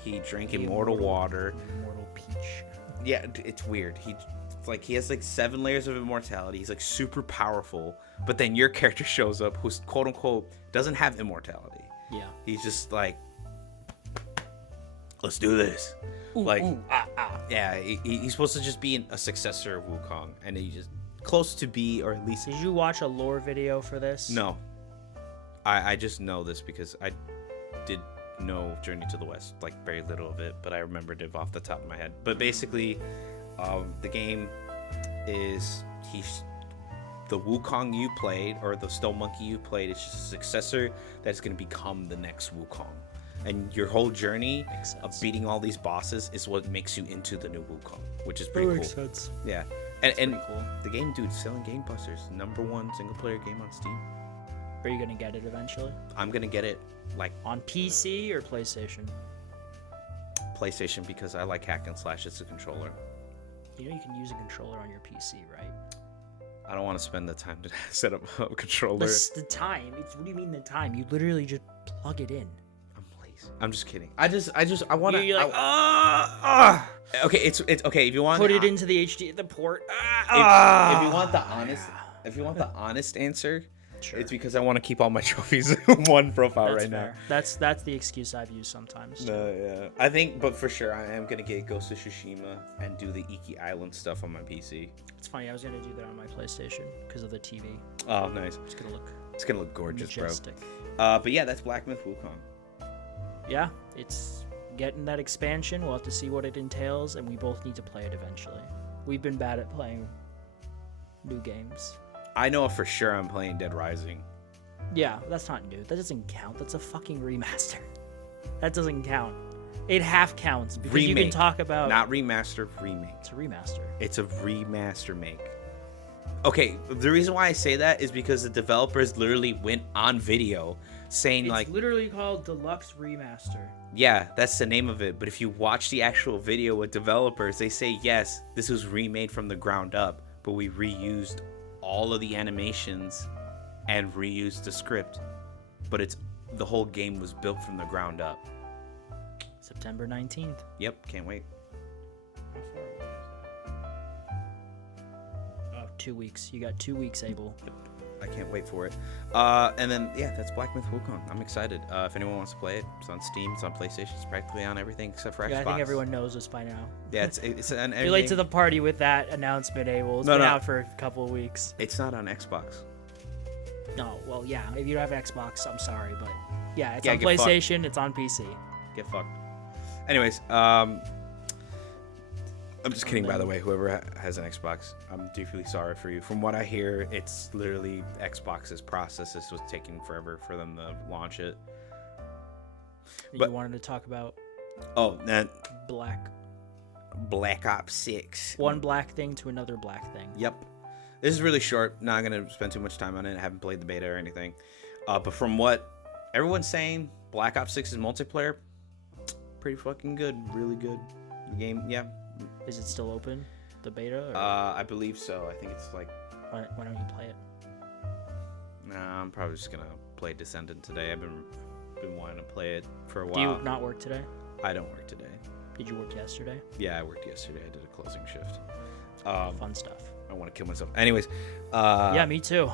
He drank immortal water. Immortal peach. Yeah, it's weird. He has like 7 layers of immortality. He's like super powerful. But then your character shows up who's quote unquote doesn't have immortality. Yeah. He's just like, let's do this. Yeah, he's supposed to just be a successor of Wukong, and he's just close to be, or at least. Did you watch a lore video for this? No, I just know this because I did know Journey to the West, like very little of it, but I remembered it off the top of my head. But basically, the game is the Wukong you played, or the Stone Monkey you played, is just a successor that's going to become the next Wukong. And your whole journey of beating all these bosses is what makes you into the new Wukong, which is pretty cool. Makes sense. Yeah. And cool. The game, dude, selling Game Busters. #1 single player game on Steam. Are you going to get it eventually? I'm going to get it like on PC or PlayStation? PlayStation, because I like hack and slash. It's a controller. You know you can use a controller on your PC, right? I don't want to spend the time to set up a controller. The time? What do you mean the time? You literally just plug it in. I'm just kidding. I want to. You're like, okay, it's okay. If you want, put it into the port. If you want the honest answer, sure. It's because I want to keep all my trophies in one profile That's right fair. now. That's the excuse I've used sometimes. No, yeah. I think, but for sure, I am gonna get Ghost of Tsushima and do the Iki Island stuff on my PC. It's funny. I was gonna do that on my PlayStation because of the TV. Oh, nice. It's gonna look gorgeous, majestic. Bro. But yeah, that's Black Myth Wukong. Yeah, it's getting that expansion. We'll have to see what it entails, and we both need to play it eventually. We've been bad at playing new games. I know for sure I'm playing Dead Rising. Yeah, that's not new. That doesn't count. That's a fucking remaster. That doesn't count. It half counts because remake. You can talk about not remaster, remake. It's a remaster. It's a remaster make. Okay, the reason why I say that is because the developers literally went on video saying it's literally called Deluxe Remaster. Yeah, that's the name of it. But if you watch the actual video with developers, they say, yes, this was remade from the ground up, but we reused all of the animations and reused the script. But the whole game was built from the ground up. September 19th. Yep, can't wait. How far away is that? 2 weeks. You got 2 weeks, Abel. Yep. I can't wait for it. And then, yeah, that's Black Myth Wukong. I'm excited. If anyone wants to play it, it's on Steam, it's on PlayStation, it's practically on everything except for Xbox. I think everyone knows this by now. Yeah, it's on everything. You're late to the party with that announcement, Abel. It's been out for a couple of weeks. It's not on Xbox. No, well, yeah. If you don't have Xbox, I'm sorry, but yeah, it's on PlayStation, fucked. It's on PC. Get fucked. Anyways, I'm just kidding, by the way. Whoever has an Xbox, I'm deeply sorry for you. From what I hear, it's literally Xbox's process. This was taking forever for them to launch it. But you wanted to talk about that Black Ops 6. One black thing to another black thing. Yep. This is really short. Not going to spend too much time on it. I haven't played the beta or anything. But from what everyone's saying, Black Ops 6's multiplayer, pretty fucking good. Really good. The game, yeah. Is it still open, the beta? Or? I believe so. I think it's like... Why don't you play it? Nah, I'm probably just going to play Descendant today. I've been wanting to play it for a while. Do you not work today? I don't work today. Did you work yesterday? Yeah, I worked yesterday. I did a closing shift. Fun stuff. I want to kill myself. Anyways. Yeah, me too.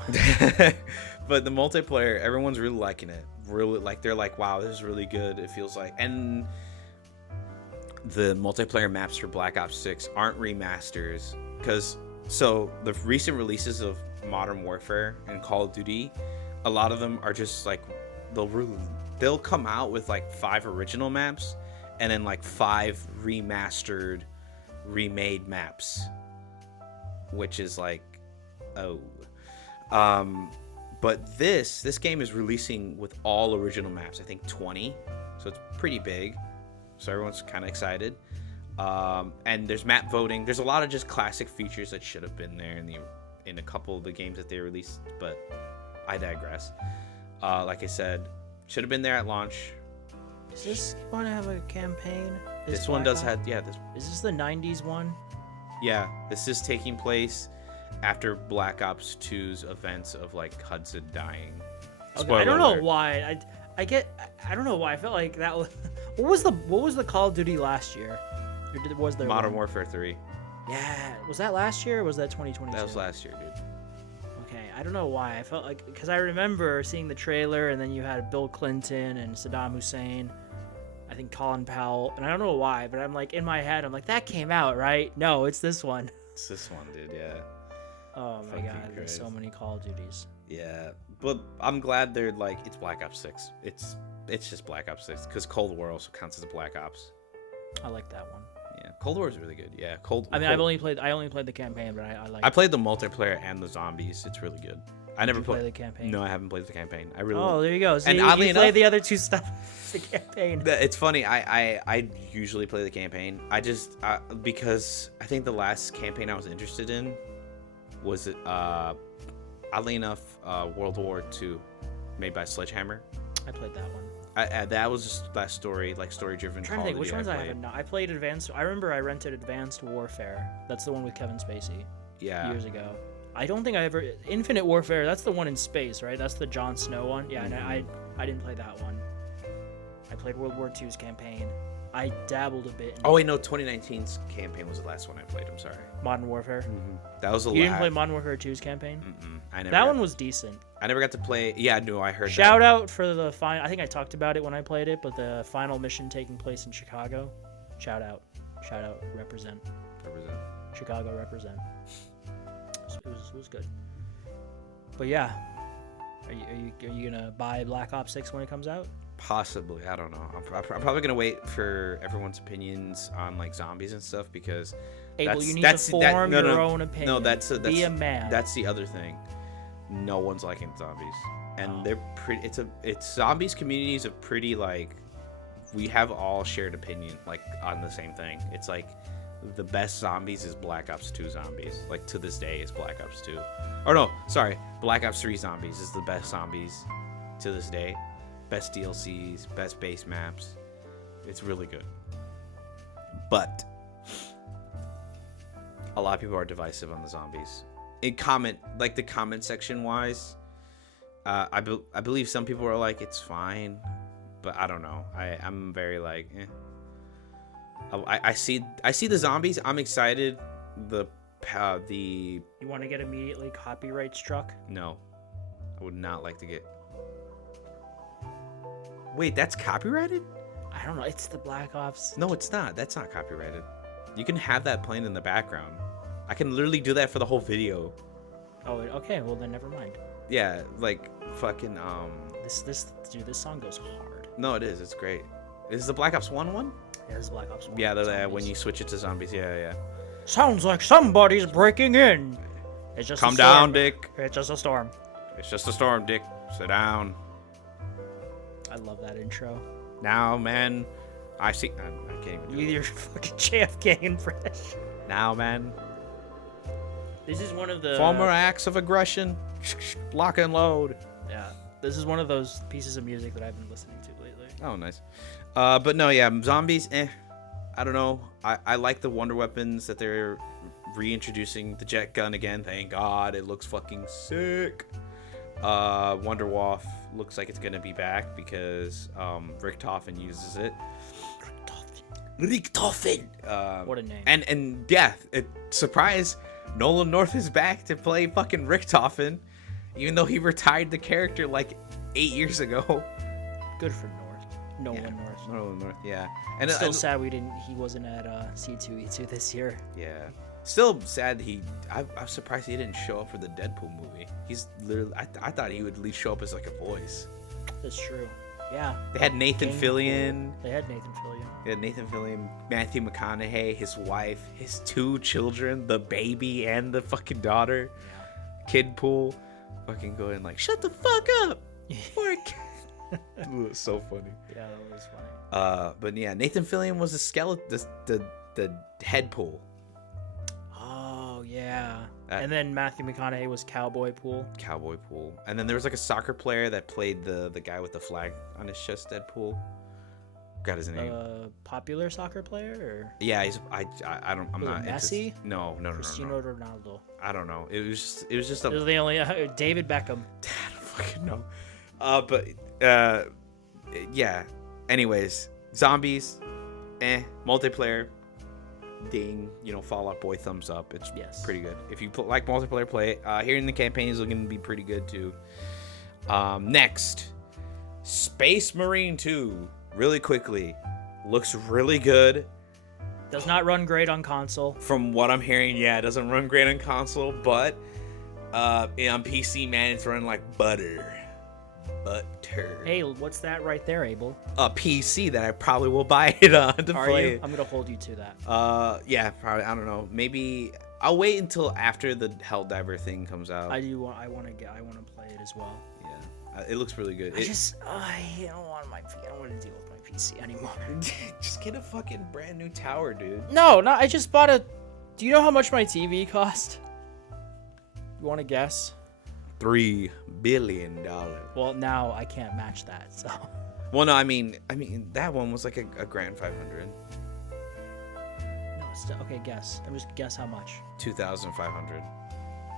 But the multiplayer, everyone's really liking it. Really, like, they're like, wow, this is really good. It feels like... And... the multiplayer maps for Black Ops 6 aren't remasters, because so the recent releases of Modern Warfare and Call of Duty, a lot of them are just like they'll come out with like 5 original maps and then like 5 remastered, remade maps, which is like, oh. But this game is releasing with all original maps. I think 20, so it's pretty big. So everyone's kind of excited. And there's map voting. There's a lot of just classic features that should have been there in a couple of the games that they released, but I digress. Like I said, should have been there at launch. Does this one have a campaign? This one does have, yeah. Is this the 90s one? Yeah, this is taking place after Black Ops 2's events of like Hudson dying. Okay, I don't know why. I don't know why. I felt like that was what was the Call of Duty last year? Or was there Modern Warfare 3? Yeah, was that last year or was that 2022? That was last year, dude. Okay, I don't know why. I felt like because I remember seeing the trailer and then you had Bill Clinton and Saddam Hussein. I think Colin Powell, and I don't know why, but I'm like in my head, I'm like that came out, right? No, it's this one. It's this one, dude. Yeah. Oh my god, there's so many Call of Duties. Yeah, but I'm glad they're like it's Black Ops 6. It's just Black Ops 6 because Cold War also counts as a Black Ops. I like that one. Yeah, Cold War is really good. Yeah, I mean, I only played the campaign, but I like. I played the multiplayer and the zombies. It's really good. I never played the campaign. No, I haven't played the campaign. I really. Oh, there you go. So and you oddly play enough, the other two stuff. The campaign. It's funny. I usually play the campaign. I just because I think the last campaign I was interested in was oddly enough World War II, made by Sledgehammer. I played that one. That was just that story, like story-driven. I'm trying to think which ones I haven't. I played Advanced. I remember I rented Advanced Warfare. That's the one with Kevin Spacey. Yeah. Years ago. I don't think I ever. Infinite Warfare. That's the one in space, right? That's the Jon Snow one. Yeah, and I didn't play that one. I played World War II's campaign. I dabbled a bit. Oh wait, no, 2019's campaign was the last one I played. I'm sorry. Modern Warfare. Mm-hmm. That was the last. You didn't play Modern Warfare 2's campaign? I never. That one was decent. I never got to play. Yeah, no, I heard. Shout out for the final. I think I talked about it when I played it, but the final mission taking place in Chicago. Shout out, represent. Chicago represent. It was good. But yeah, are you gonna buy Black Ops 6 when it comes out? Possibly, I don't know. I'm probably gonna wait for everyone's opinions on like zombies and stuff because. Abel, you need to form your own opinion. No, that's be a man. That's the other thing. No one's liking zombies, and they're pretty. It's zombies communities of pretty like. We have all shared opinion like on the same thing. It's like the best zombies is Black Ops 2 zombies. Like to this day is Black Ops 2. Or no, sorry, Black Ops 3 zombies is the best zombies to this day. Best DLCs, best base maps. It's really good. But a lot of people are divisive on the zombies. In the comment section wise, I believe some people are like it's fine, but I don't know. I'm very like, I see the zombies. I'm excited. The You want to get immediately copyright struck? No, I would not like to get. Wait, that's copyrighted? I don't know. It's the Black Ops. No, it's not. That's not copyrighted. You can have that playing in the background. I can literally do that for the whole video. Oh, okay. Well, then never mind. Yeah, like fucking This song goes hard. No, it is. It's great. Is the Black Ops 1 one? Yeah, this is Black Ops 1. Yeah, when you switch it to zombies. Yeah. Sounds like somebody's breaking in. It's just Calm down, Dick. It's just a storm. It's just a storm, Dick. Sit down. I love that intro. Now, man, I see. I can't even do You're fucking JFK and fresh. Now, man. This is one of the former acts of aggression. Lock and load. Yeah, this is one of those pieces of music that I've been listening to lately. Oh, nice. But no, yeah, zombies. I don't know. I like the wonder weapons that they're reintroducing. The jet gun again. Thank God, it looks fucking sick. Wonderwolf looks like it's gonna be back because Richtofen uses it. Richtofen. What a name. And yeah, surprise. Nolan North is back to play fucking Richtofen, even though he retired the character like 8 years ago. Good for North. Nolan North. Nolan North, yeah. And Still sad he wasn't at C2E2 this year. Yeah. Still sad I'm surprised he didn't show up for the Deadpool movie. He's literally, I thought he would at least show up as like a voice. That's true. Yeah. They had Nathan Fillion. They had Nathan Fillion. They had Nathan Fillion, Matthew McConaughey, his wife, his 2 children, the baby and the fucking daughter. Yeah. Kid Pool. Fucking going like, shut the fuck up. So funny. Yeah, that was funny. But yeah, Nathan Fillion was a skeleton, the head pool. Oh yeah. And then Matthew McConaughey was Cowboy Pool. And then there was like a soccer player that played the guy with the flag on his chest, Deadpool. Got his name. Popular soccer player or? Yeah, I'm not Messi? No. Cristiano Ronaldo. I don't know. It was just a. They're the only David Beckham. I don't fucking know. Yeah. Anyways, zombies, multiplayer. Ding, Fall Out Boy, thumbs up. It's pretty good. If you like multiplayer, play it. Hearing the campaign is looking to be pretty good too. Next, Space Marine 2. Really quickly, looks really good. Does not run great on console. From what I'm hearing, yeah, it doesn't run great on console, but on PC, man, it's running like butter. Hey, what's that right there, Abel? A PC that I probably will buy it on to play. I'm gonna hold you to that. Yeah, probably. I don't know. Maybe I'll wait until after the Helldiver thing comes out. I want to play it as well. Yeah, it looks really good. I don't want to deal with my PC anymore. Just get a fucking brand new tower, dude. No, I just bought a. Do you know how much my TV cost? You want to guess? $3 billion. Well, now I can't match that. So. Well, no, I mean that one was like a grand 500. No, okay. Guess how much. 2,500.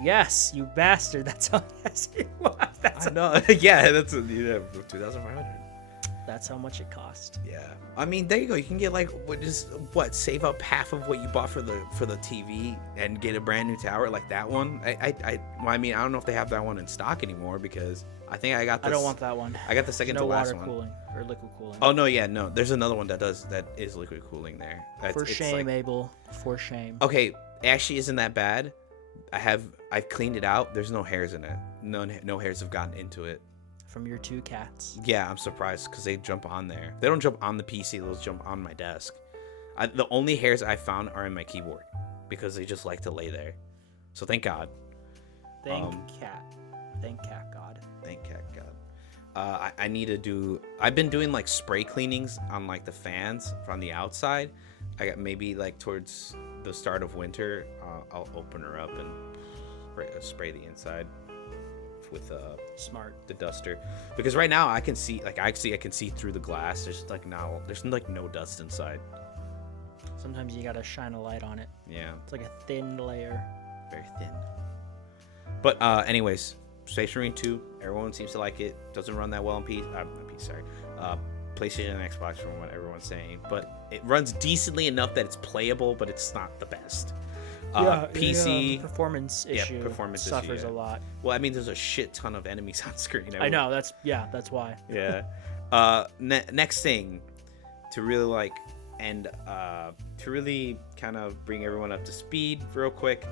Yes, you bastard. That's how. Yes, it was. I know. Yeah, that's 2,500. That's how much it cost. Yeah, I mean, there you go. You can get like save up half of what you bought for the TV and get a brand new tower like that one. I don't know if they have that one in stock anymore because I think I got. I don't want that one. I got the second to last one. No water cooling or liquid cooling. Oh no. There's another one that is liquid cooling there. For shame, Abel. For shame. Okay, actually, isn't that bad? I've cleaned it out. There's no hairs in it. No hairs have gotten into it. From your 2 cats. Yeah, I'm surprised because they jump on there. They don't jump on the PC. They'll jump on my desk. The only hairs I found are in my keyboard because they just like to lay there. So thank God. Thank cat God. Thank cat God. I need to do. I've been doing like spray cleanings on like the fans from the outside. I got maybe like towards the start of winter. I'll open her up and spray the inside with the duster, because right now I can see through the glass. There's no dust inside. Sometimes you gotta shine a light on it. Yeah, it's like a thin layer. Very thin. But anyways, Space Marine 2, everyone seems to like it. Doesn't run that well on PlayStation and Xbox from what everyone's saying, but it runs decently enough that it's playable, but it's not the best. PC performance issue. Suffers a lot. Well, I mean, there's a shit ton of enemies on screen. I know. That's why. Yeah. Next thing, to really to really kind of bring everyone up to speed real quick.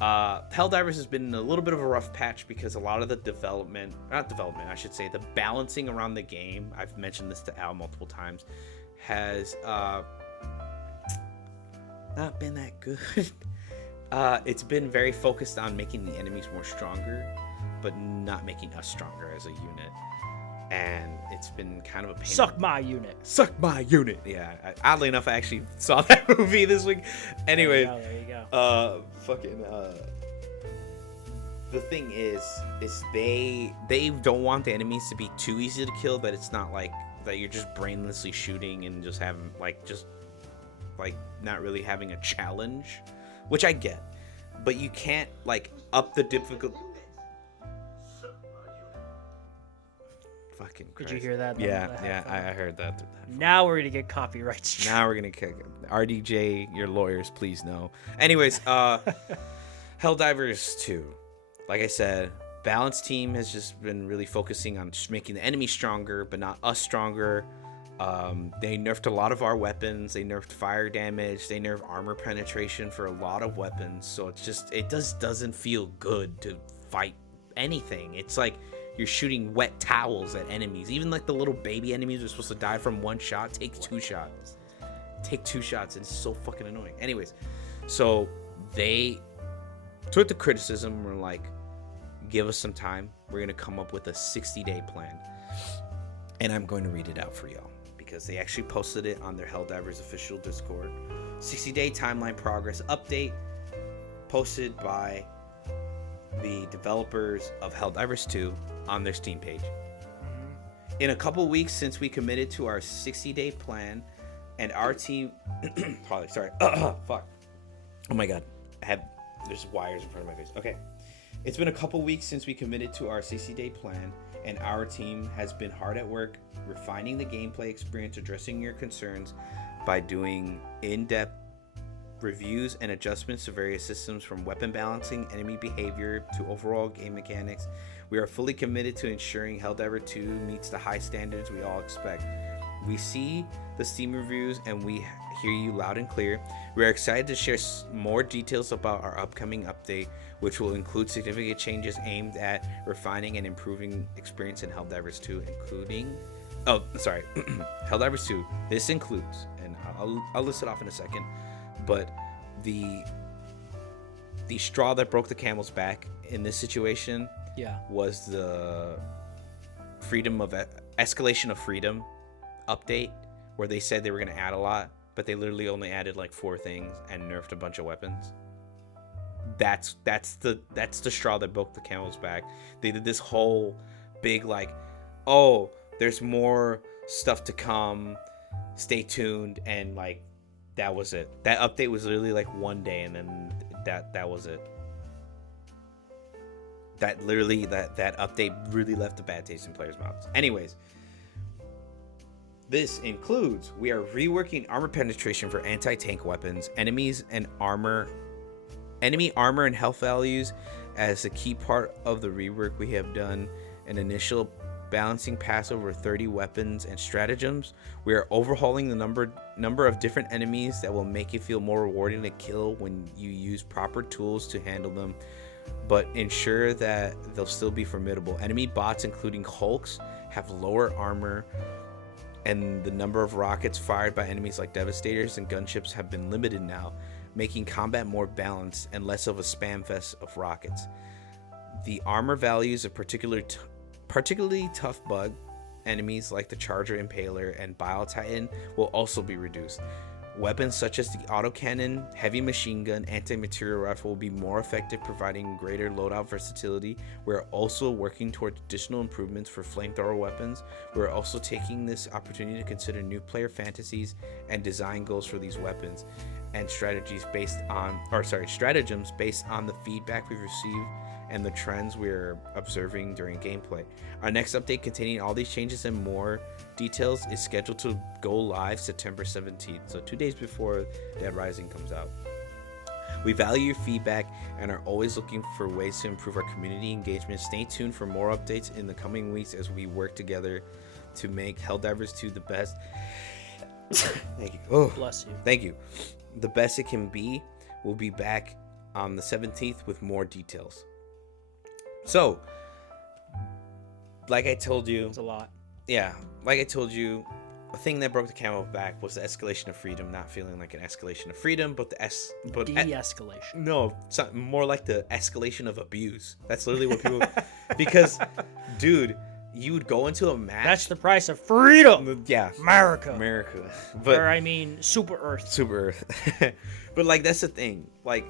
Helldivers has been in a little bit of a rough patch because a lot of the the balancing around the game, I've mentioned this to Al multiple times, has not been that good. It's been very focused on making the enemies more stronger, but not making us stronger as a unit. And it's been kind of a pain. Suck my unit. Yeah. Oddly enough, I actually saw that movie this week. Anyway. There you go. The thing is they don't want the enemies to be too easy to kill, but it's not like that you're just brainlessly shooting and just having not really having a challenge, which I get, but you can't up the difficulty. Fucking Christ. Did you hear that? Yeah, I heard that. Now we're gonna get copyright strike. Now we're gonna kick RDJ. Your lawyers, please no. Anyways, Helldivers 2. Like I said, Balance Team has just been really focusing on just making the enemy stronger, but not us stronger. They nerfed a lot of our weapons. They nerfed fire damage. They nerfed armor penetration for a lot of weapons. So it doesn't feel good to fight anything. It's like you're shooting wet towels at enemies. Even like the little baby enemies are supposed to die from one shot. Take two shots. Take 2 shots, and it's so fucking annoying. Anyways, so they took the criticism and were like, give us some time. We're going to come up with a 60-day plan. And I'm going to read it out for y'all, because they actually posted it on their Helldivers official Discord. 60-day timeline progress update posted by the developers of Helldivers 2 on their Steam page. In a couple weeks since we committed to our 60-day plan, and our team fuck. Oh my god. There's wires in front of my face. Okay. It's been a couple weeks since we committed to our 60-day plan, and our team has been hard at work refining the gameplay experience, addressing your concerns by doing in-depth reviews and adjustments to various systems, from weapon balancing, enemy behavior, to overall game mechanics. We are fully committed to ensuring Helldiver 2 meets the high standards we all expect. We see the Steam reviews and we hear you loud and clear. We are excited to share more details about our upcoming update, which will include significant changes aimed at refining and improving experience in Helldivers 2, including... Oh, sorry. Helldivers 2. This includes, and I'll list it off in a second, but the straw that broke the camel's back in this situation was the escalation of freedom update, where they said they were going to add a lot, but they literally only added like 4 things and nerfed a bunch of weapons. That's the straw that broke the camel's back. They did this whole big like, oh, there's more stuff to come, stay tuned, and like that was it. That update was literally like 1 day, and then that was it. That update really left a bad taste in players' mouths. Anyways, this includes, we are reworking armor penetration for anti-tank weapons, enemy armor and health values as a key part of the rework. We have done an initial balancing pass over 30 weapons and stratagems. We are overhauling the number of different enemies that will make it feel more rewarding to kill when you use proper tools to handle them, but ensure that they'll still be formidable. Enemy bots, including Hulks, have lower armor, and the number of rockets fired by enemies like Devastators and gunships have been limited now, making combat more balanced and less of a spam fest of rockets. The armor values of particularly tough bug enemies like the Charger Impaler and Bile Titan will also be reduced. Weapons such as the autocannon, heavy machine gun, anti-material rifle will be more effective, providing greater loadout versatility. We're also working towards additional improvements for flamethrower weapons. We're also taking this opportunity to consider new player fantasies and design goals for these weapons, and stratagems based on the feedback we've received and the trends we're observing during gameplay. Our next update containing all these changes and more details is scheduled to go live September 17th, so 2 days before Dead Rising comes out. We value your feedback and are always looking for ways to improve our community engagement. Stay tuned for more updates in the coming weeks as we work together to make Helldivers 2 the best. Thank you. Oh, bless you. Thank you. The best it can be. We'll be back on the 17th with more details. So, like I told you, it's a lot. Yeah, like I told you, the thing that broke the camel's back was the escalation of freedom. Not feeling like an escalation of freedom, but de-escalation. No, more like the escalation of abuse. That's literally what people. Because, dude, you would go into a match. That's the price of freedom. Yeah, America. But or I mean, Super Earth. But like that's the thing. Like,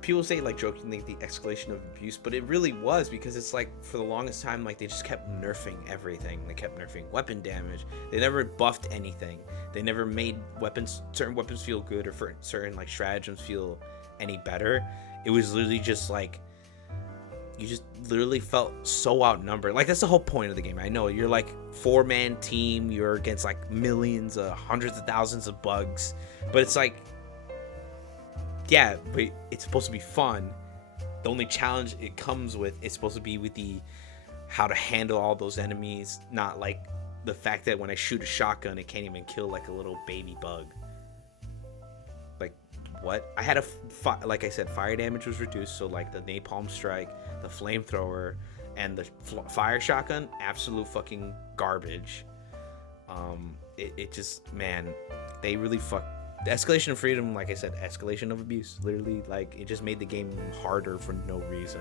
people say like jokingly the escalation of abuse, but it really was, because it's like for the longest time like they just kept nerfing everything. They kept nerfing weapon damage. They never buffed anything. They never made certain weapons feel good, or certain like stratagems feel any better. It was literally just like you just literally felt so outnumbered. Like that's the whole point of the game. I know you're like 4-man team, you're against like millions, hundreds of thousands of bugs, but it's like, yeah, but it's supposed to be fun. The only challenge it comes with is supposed to be with how to handle all those enemies, not like the fact that when I shoot a shotgun, it can't even kill like a little baby bug. Like, what? I had like I said, fire damage was reduced, so like the napalm strike, the flamethrower, and the fire shotgun, absolute fucking garbage. It just, man, they really the escalation of freedom, like I said, escalation of abuse. Literally, like, it just made the game harder for no reason.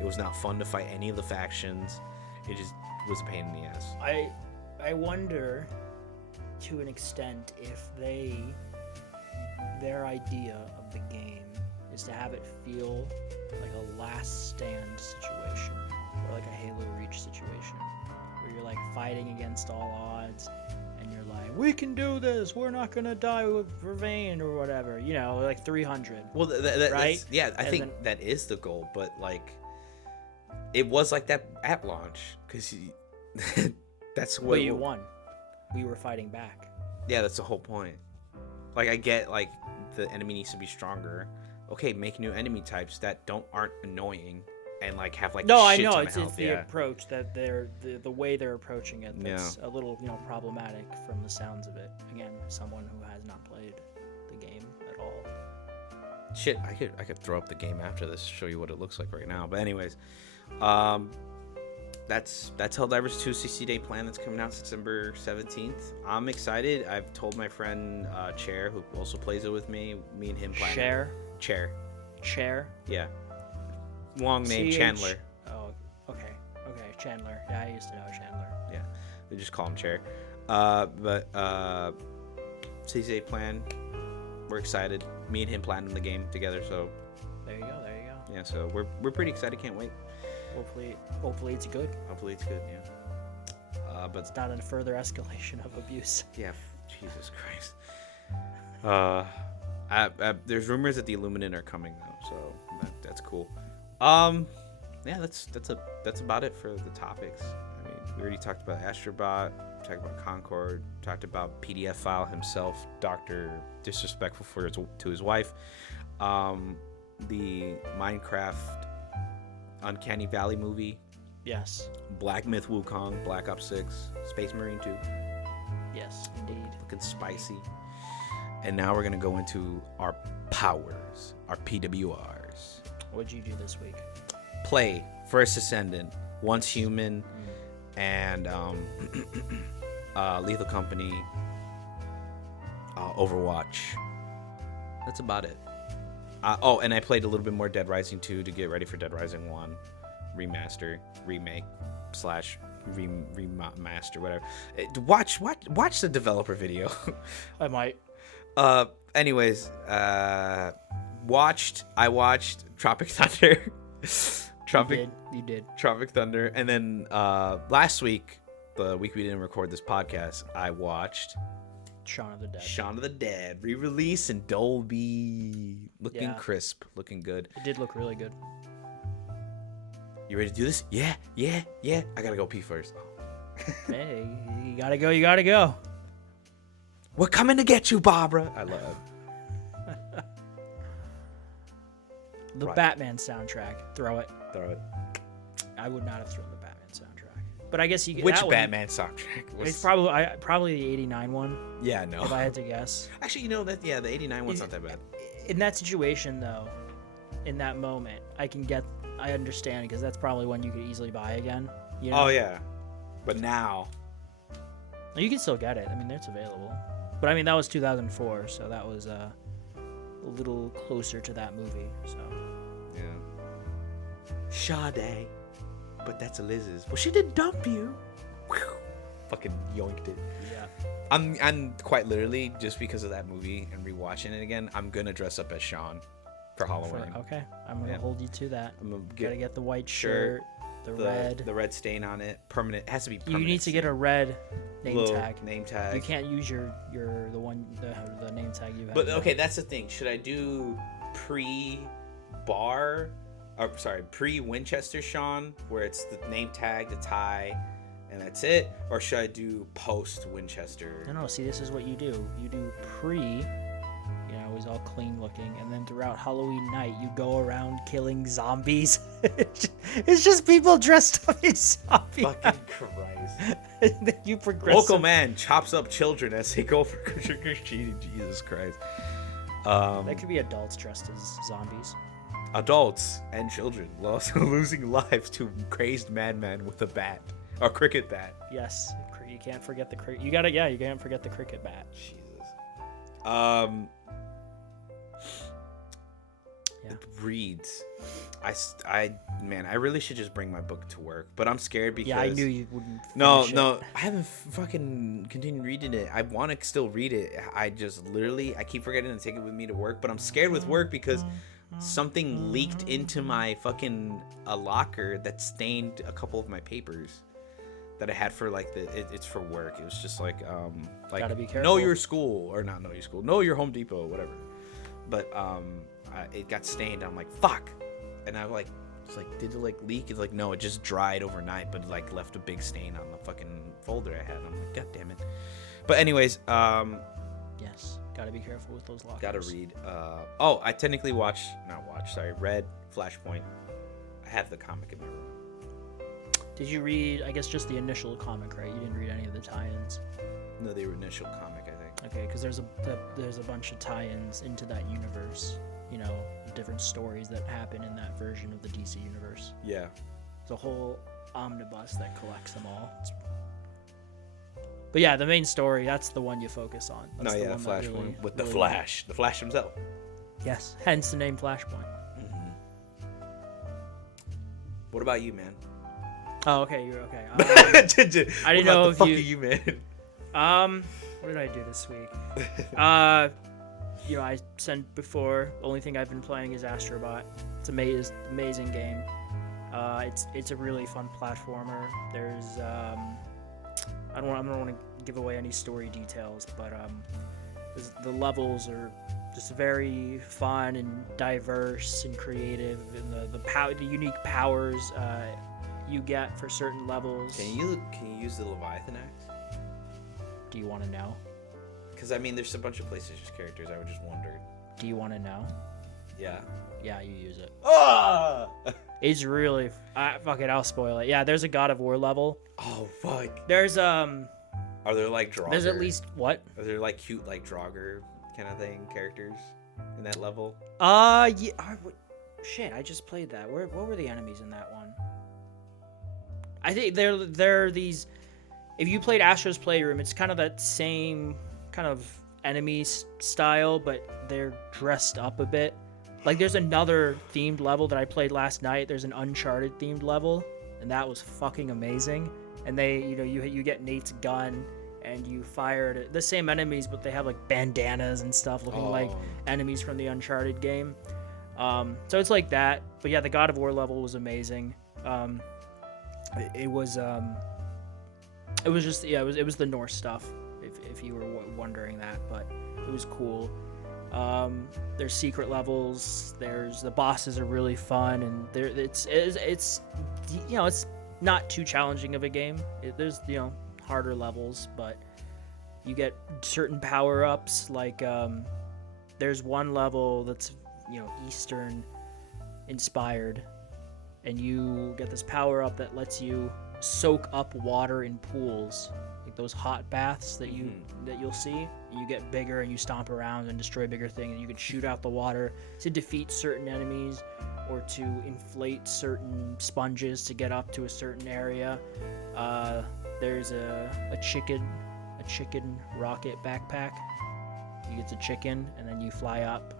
It was not fun to fight any of the factions. It just was a pain in the ass. I wonder, to an extent, if their idea of the game is to have it feel like a last stand situation, or like a Halo Reach situation, where you're like fighting against all odds, and you're like, we can do this, we're not gonna die with Vervain or whatever, you know, like 300. Well, right? Yeah, I think that is the goal, but like, it was like that at launch, because that's what you won. We were fighting back. Yeah, that's the whole point. Like, I get, like, the enemy needs to be stronger. Okay, make new enemy types that aren't annoying and like have like I know it's the approach that they're the way they're approaching it that's a little problematic from the sounds of it. Again, someone who has not played the game at all. Shit, I could throw up the game after this to show you what it looks like right now. But anyways, that's Helldivers 2 60 day plan that's coming out September 17th. I'm excited. I've told my friend Chair, who also plays it with me and him playing. Chair. Yeah. Long name, Chandler. Oh, okay, Chandler. Yeah, I used to know Chandler. Yeah, they just call him Chair. But 60 day plan. We're excited. Me and him planning the game together. So there you go. Yeah, so we're pretty excited. Can't wait. Hopefully it's good. Hopefully it's good. Yeah. But it's not a further escalation of abuse. Yeah. Jesus Christ. There's rumors that the Illuminate are coming now, so that's cool. Yeah, that's about it for the topics. I mean, we already talked about Astrobot, talked about Concord, talked about PDF File himself, Dr. Disrespectful to his wife, the Minecraft Uncanny Valley movie. Yes. Black Myth Wukong, Black Ops 6, Space Marine 2. Yes, indeed. Looking spicy. And now we're going to go into our powers, our PWRs. What'd you do this week? Play First Ascendant, Once Human, and Lethal Company, Overwatch. That's about it. And I played a little bit more Dead Rising 2 to get ready for Dead Rising 1 remaster, remake / remaster, whatever. Watch the developer video. I might. Anyways, I watched Tropic Thunder. You did. Tropic Thunder, and then last week, the week we didn't record this podcast, I watched Shaun of the Dead re-release in Dolby, looking crisp, looking good. It did look really good. You ready to do this? Yeah. I gotta go pee first. Hey, you gotta go. We're coming to get you, Barbara. I love the Batman soundtrack. Throw it. I would not have thrown the Batman soundtrack, but I guess you get which that Batman soundtrack? It's probably the '89 one. Yeah, no. If I had to guess. Actually, the '89 one's not that bad. In that situation, though, in that moment, I understand because that's probably one you could easily buy again. You know? Oh yeah, but now you can still get it. I mean, it's available. But I mean, that was 2004, so that was a little closer to that movie. So yeah. Sade, but that's Liz's. Well, she didn't dump you. Whew. Fucking yoinked it. Yeah. I'm quite literally, just because of that movie and rewatching it again, I'm gonna dress up as Sean for Halloween. Okay, I'm gonna hold you to that. I'm gonna gotta get the white shirt, the red stain on it, permanent. It has to be permanent. You need to get a red name tag. You can't use the name tag you have. But okay, that's the thing. Should I do pre-Winchester Sean, where it's the name tag, the tie, and that's it, or should I do post-Winchester? No. See, this is what you do. You do pre. He's all clean looking, and then throughout Halloween night you go around killing zombies. It's just people dressed up in zombies. Fucking Christ. You progress. Local man chops up children as they go for trick or treating. Jesus Christ. That could be adults dressed as zombies. Adults and children losing lives to a crazed madman with a bat, a cricket bat. Yes, you can't forget the cricket. You can't forget the cricket bat. Jesus. Yeah. Reads. I really should just bring my book to work, but I'm scared because. Yeah, I knew you wouldn't. No, finish no, it. I haven't fucking continued reading it. I want to still read it. I keep forgetting to take it with me to work, but I'm scared with work because something leaked into my fucking locker that stained a couple of my papers that I had for like it's for work. It was just like Gotta be know careful. your school, or not know your school, know your Home Depot, whatever. But it got stained. I'm like, fuck, and I was like, did it like leak? It's like, no, it just dried overnight, but like left a big stain on the fucking folder I had. I'm like, god damn it. But anyways, Yes, gotta be careful with those lockers. gotta read. I technically read Flashpoint. I have the comic in my room. Did you read? I guess just the initial comic, right? You didn't read any of the tie-ins. No, the initial comic, I think. Okay, because there's a bunch of tie-ins into that universe. You know, different stories that happen in that version of the DC universe. Yeah. It's a whole omnibus that collects them all. But yeah, the main story, that's the one you focus on. That's the one that Flashpoint really- with the really- Flash, the Flash himself. Yes, hence the name Flashpoint. What about you, man? Oh, okay, you're okay. I didn't know if fuck you- are you, man? What did I do this week? I said before, the only thing I've been playing is Astrobot. It's amazing game. It's a really fun platformer. There's I don't want to give away any story details, but the levels are just very fun and diverse and creative, and the unique powers you get for certain levels. Can you use the Leviathan axe? Do you want to know? Because I mean, there's a bunch of PlayStation characters. I would just wondered. Do you want to know? Yeah. Yeah, you use it. Ah! It's really fuck it. I'll spoil it. Yeah, there's a God of War level. Oh fuck. There's Are there like Draugr? There's at least what? Are there like cute like Draugr kind of thing characters in that level? Yeah. Shit, I just played that. What were the enemies in that one? I think they're these. If you played Astro's Playroom, it's kind of that same kind of enemy style, but they're dressed up a bit. Like there's another themed level that I played last night. There's an Uncharted themed level, and that was fucking amazing. And you get Nate's gun, and you fire at the same enemies, but they have like bandanas and stuff, looking like enemies from the Uncharted game. So it's like that. But yeah, the God of War level was amazing. It was the Norse stuff, if you were wondering that, but it was cool. There's secret levels. The bosses are really fun, and it's not too challenging of a game. There's harder levels, but you get certain power ups. Like there's one level that's Eastern inspired, and you get this power up that lets you soak up water in pools, like those hot baths that you'll see. You get bigger and you stomp around and destroy bigger things, and you can shoot out the water to defeat certain enemies or to inflate certain sponges to get up to a certain area. There's a chicken rocket backpack. You get the chicken and then you fly up.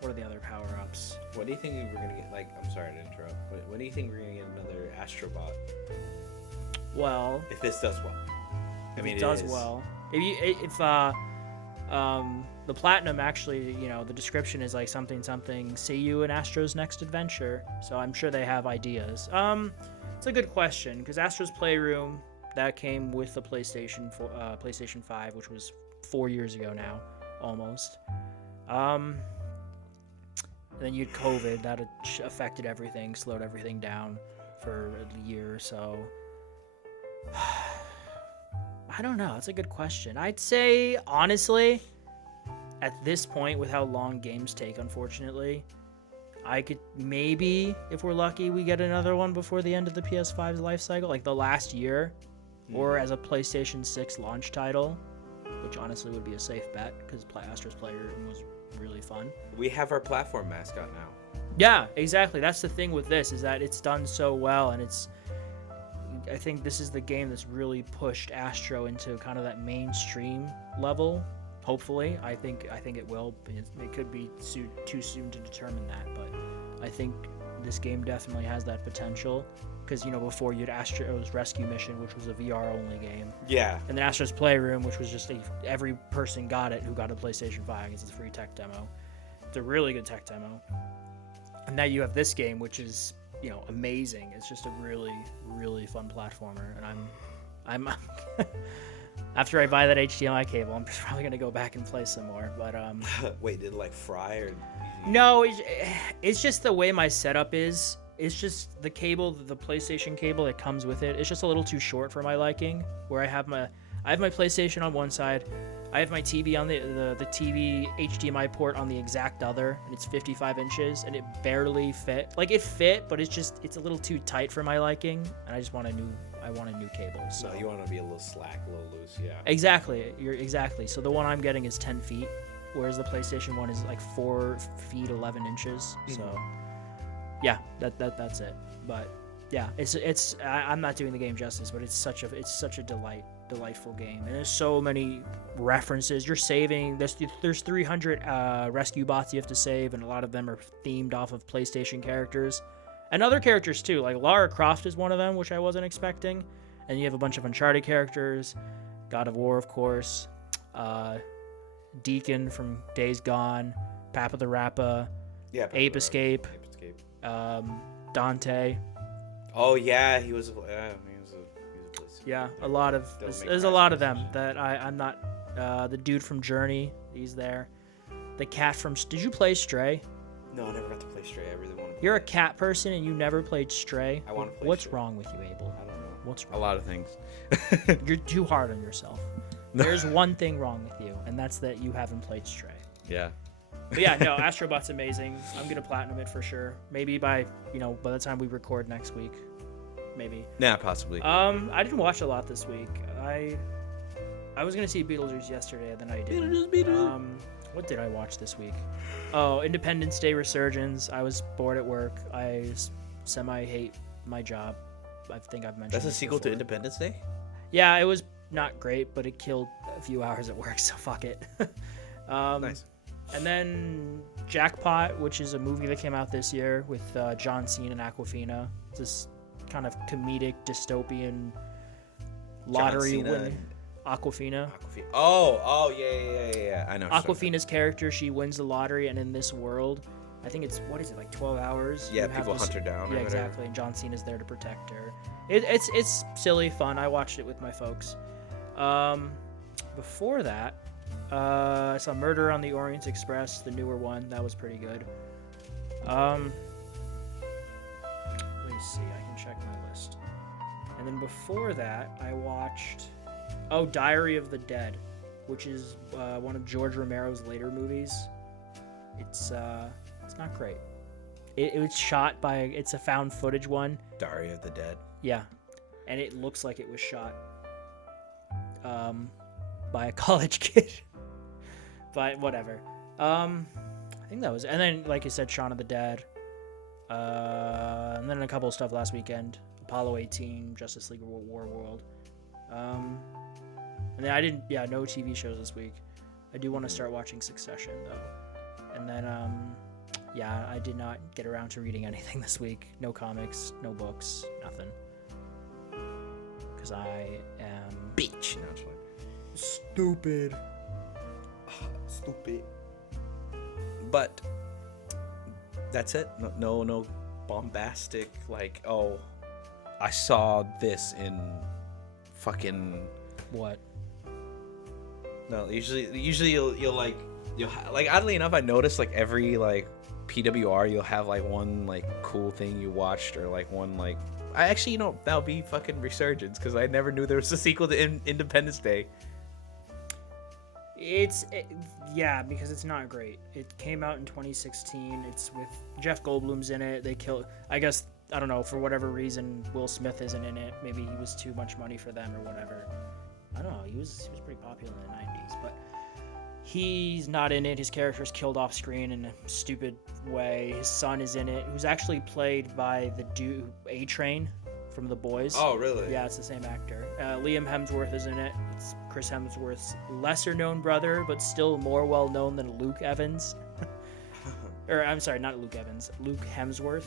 What are the other power-ups? What do you think we're gonna get? Like, I'm sorry to interrupt, but when do you think we're gonna get another Astrobot? Well, If this does well, I mean, it does is. well. If the platinum actually, the description is like something. See you in Astro's next adventure. So I'm sure they have ideas. It's a good question because Astro's Playroom that came with the PlayStation 5, which was 4 years ago now, almost. And then you had COVID that affected everything, slowed everything down for a year or so. I don't know. It's a good question. I'd say, honestly, at this point, with how long games take, unfortunately, I could maybe, if we're lucky, we get another one before the end of the PS5's life cycle, like the last year, or as a PlayStation 6 launch title, which honestly would be a safe bet because Astro's Playroom was really fun. We have our platform mascot now. Yeah, exactly. That's the thing with this, is that it's done so well, and I think this is the game that's really pushed Astro into kind of that mainstream level. Hopefully, I think it will. It could be too soon to determine that, but I think this game definitely has that potential. Because, you know, before you had Astro's Rescue Mission, which was a VR-only game. Yeah. And then Astro's Playroom, which was just every person got it who got a PlayStation 5 because it's a free tech demo. It's a really good tech demo. And now you have this game, which is, you know, amazing. It's just a really, really fun platformer. And I'm after I buy that HDMI cable, I'm probably going to go back and play some more. But Wait, did it like fry or? No, it's just the way my setup is. It's just the cable, the PlayStation cable that comes with it. It's just a little too short for my liking. Where I have my PlayStation on one side, I have my TV on the TV HDMI port on the exact other, and it's 55 inches, and it barely fit. Like it fit, but it's a little too tight for my liking, and I want a new cable. So No, you want to be a little slack, a little loose, yeah. Exactly, exactly. So the one I'm getting is 10 feet, whereas the PlayStation one is like 4 feet 11 inches. So. Yeah, that's it. But yeah, I'm not doing the game justice, but it's such a delightful game, and there's so many references. You're saving there's 300 rescue bots you have to save, and a lot of them are themed off of PlayStation characters, and other characters too. Like Lara Croft is one of them, which I wasn't expecting, and you have a bunch of Uncharted characters, God of War, of course, Deacon from Days Gone, Papa the Rappa, Ape Escape. Dante. Oh yeah, he was a Yeah, a lot of there's a lot of them that I'm not. The dude from Journey, he's there. The cat from. Did you play Stray? No, I never got to play Stray. I really want to. You're a cat person and you never played Stray. I want to play. What's Stray. wrong with you, Abel? I don't know. What's wrong? A lot of things. You're too hard on yourself. There's one thing wrong with you, and that's that you haven't played Stray. Yeah. But yeah, no, Astrobot's amazing. I'm gonna platinum it for sure. Maybe by the time we record next week, maybe. Yeah, possibly. I didn't watch a lot this week. I was gonna see Beetlejuice yesterday, then I didn't. Beetlejuice. What did I watch this week? Oh, Independence Day Resurgence. I was bored at work. I semi hate my job. I think I've mentioned. That's a sequel to before. Independence Day? Yeah, it was not great, but it killed a few hours at work, so fuck it. Nice. And then Jackpot, which is a movie that came out this year with John Cena and Awkwafina. It's this kind of comedic dystopian lottery winning. Awkwafina. Oh, yeah. I know. Awkwafina's character, she wins the lottery, and in this world, I think it's, what is it, like 12 hours? Yeah, people hunt her down. Yeah, exactly. And John Cena's there to protect her. It's silly fun. I watched it with my folks. Before that, I saw Murder on the Orient Express, the newer one. That was pretty good. Let me see. I can check my list. And then before that, I watched Diary of the Dead, which is one of George Romero's later movies. It's not great. It's shot by, it's a found footage one. Diary of the Dead. Yeah, and it looks like it was shot by a college kid. But whatever. I think that was, and then like you said, Shaun of the Dead. And then a couple of stuff last weekend. Apollo 18, Justice League War World. And then no TV shows this week. I do want to start watching Succession though. And then I did not get around to reading anything this week. No comics, no books, nothing. Because I am Beach. No, it's fine. stupid. Stupid. But that's it. No bombastic like, oh, I saw this in fucking What? No, usually you'll like oddly enough, I noticed like every like PWR you'll have like one like cool thing you watched, or like one like that'll be fucking Resurgence, because I never knew there was a sequel to Independence Day. Yeah, because it's not great. It came out in 2016. It's with Jeff Goldblum's in it. They kill. I guess I don't know, for whatever reason Will Smith isn't in it. Maybe he was too much money for them or whatever. I don't know. He was pretty popular in the 90s, but he's not in it. His character's killed off screen in a stupid way. His son is in it, who's actually played by the dude A-Train from The Boys. Oh, really? Yeah, it's the same actor. Liam Hemsworth is in it. It's Chris Hemsworth's lesser-known brother, but still more well-known than Luke Evans. Or, I'm sorry, not Luke Evans. Luke Hemsworth.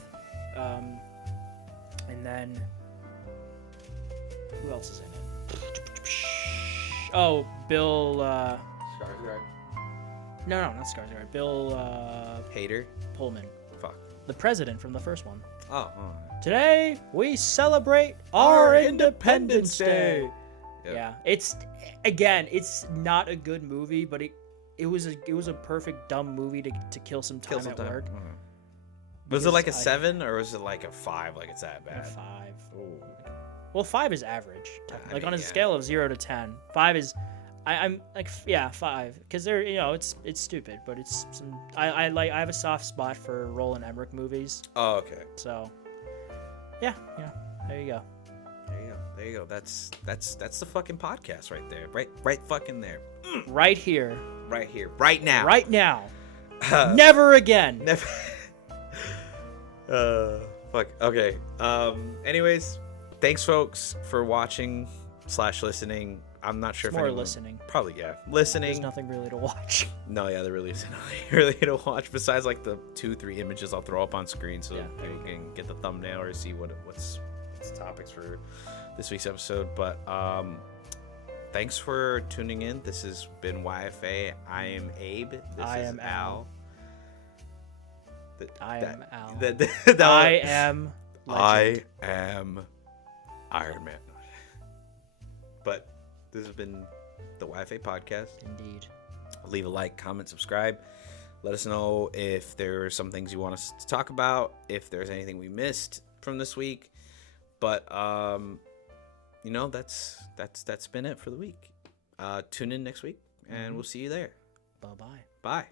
And then... who else is in it? Oh, Bill... Skarsgård. No, not Skarsgård. Bill Hader. Pullman. Fuck. The president from the first one. Oh. Today, we celebrate our Independence Day. Yep. Yeah, it's not a good movie, but it was a perfect dumb movie to kill some time at work. Was it like a Because 7 or was it like a 5? Like it's that A bad? 5. Oh. Well, 5 is average. I Like mean, on a yeah. scale of 0 to 10, 5 is. I'm like 5 because they're it's stupid, but it's some. I have a soft spot for Roland Emmerich movies, Oh, okay. so yeah, there you go. There you go. That's the fucking podcast right there. Right fucking there. Right here, Right here. Right now. right now, never again. Never. Fuck. Okay. Anyways, thanks folks for watching / listening. I'm not sure It's if more anyone... listening. Probably, yeah. There's Listening. nothing really to watch. No, yeah, there really isn't anything really to watch besides like the 2-3 images I'll throw up on screen so Yeah, there you you can get the thumbnail or see what's topics for this week's episode. But thanks for tuning in. This has been YFA. I am Abe. This I is am Al. I am Al. I am. Legend. I am Iron Man. But this has been the YFA podcast. Indeed. Leave a like, comment, subscribe. Let us know if there are some things you want us to talk about, if there's anything we missed from this week. But that's been it for the week. Tune in next week and we'll see you there. Bye-bye. Bye.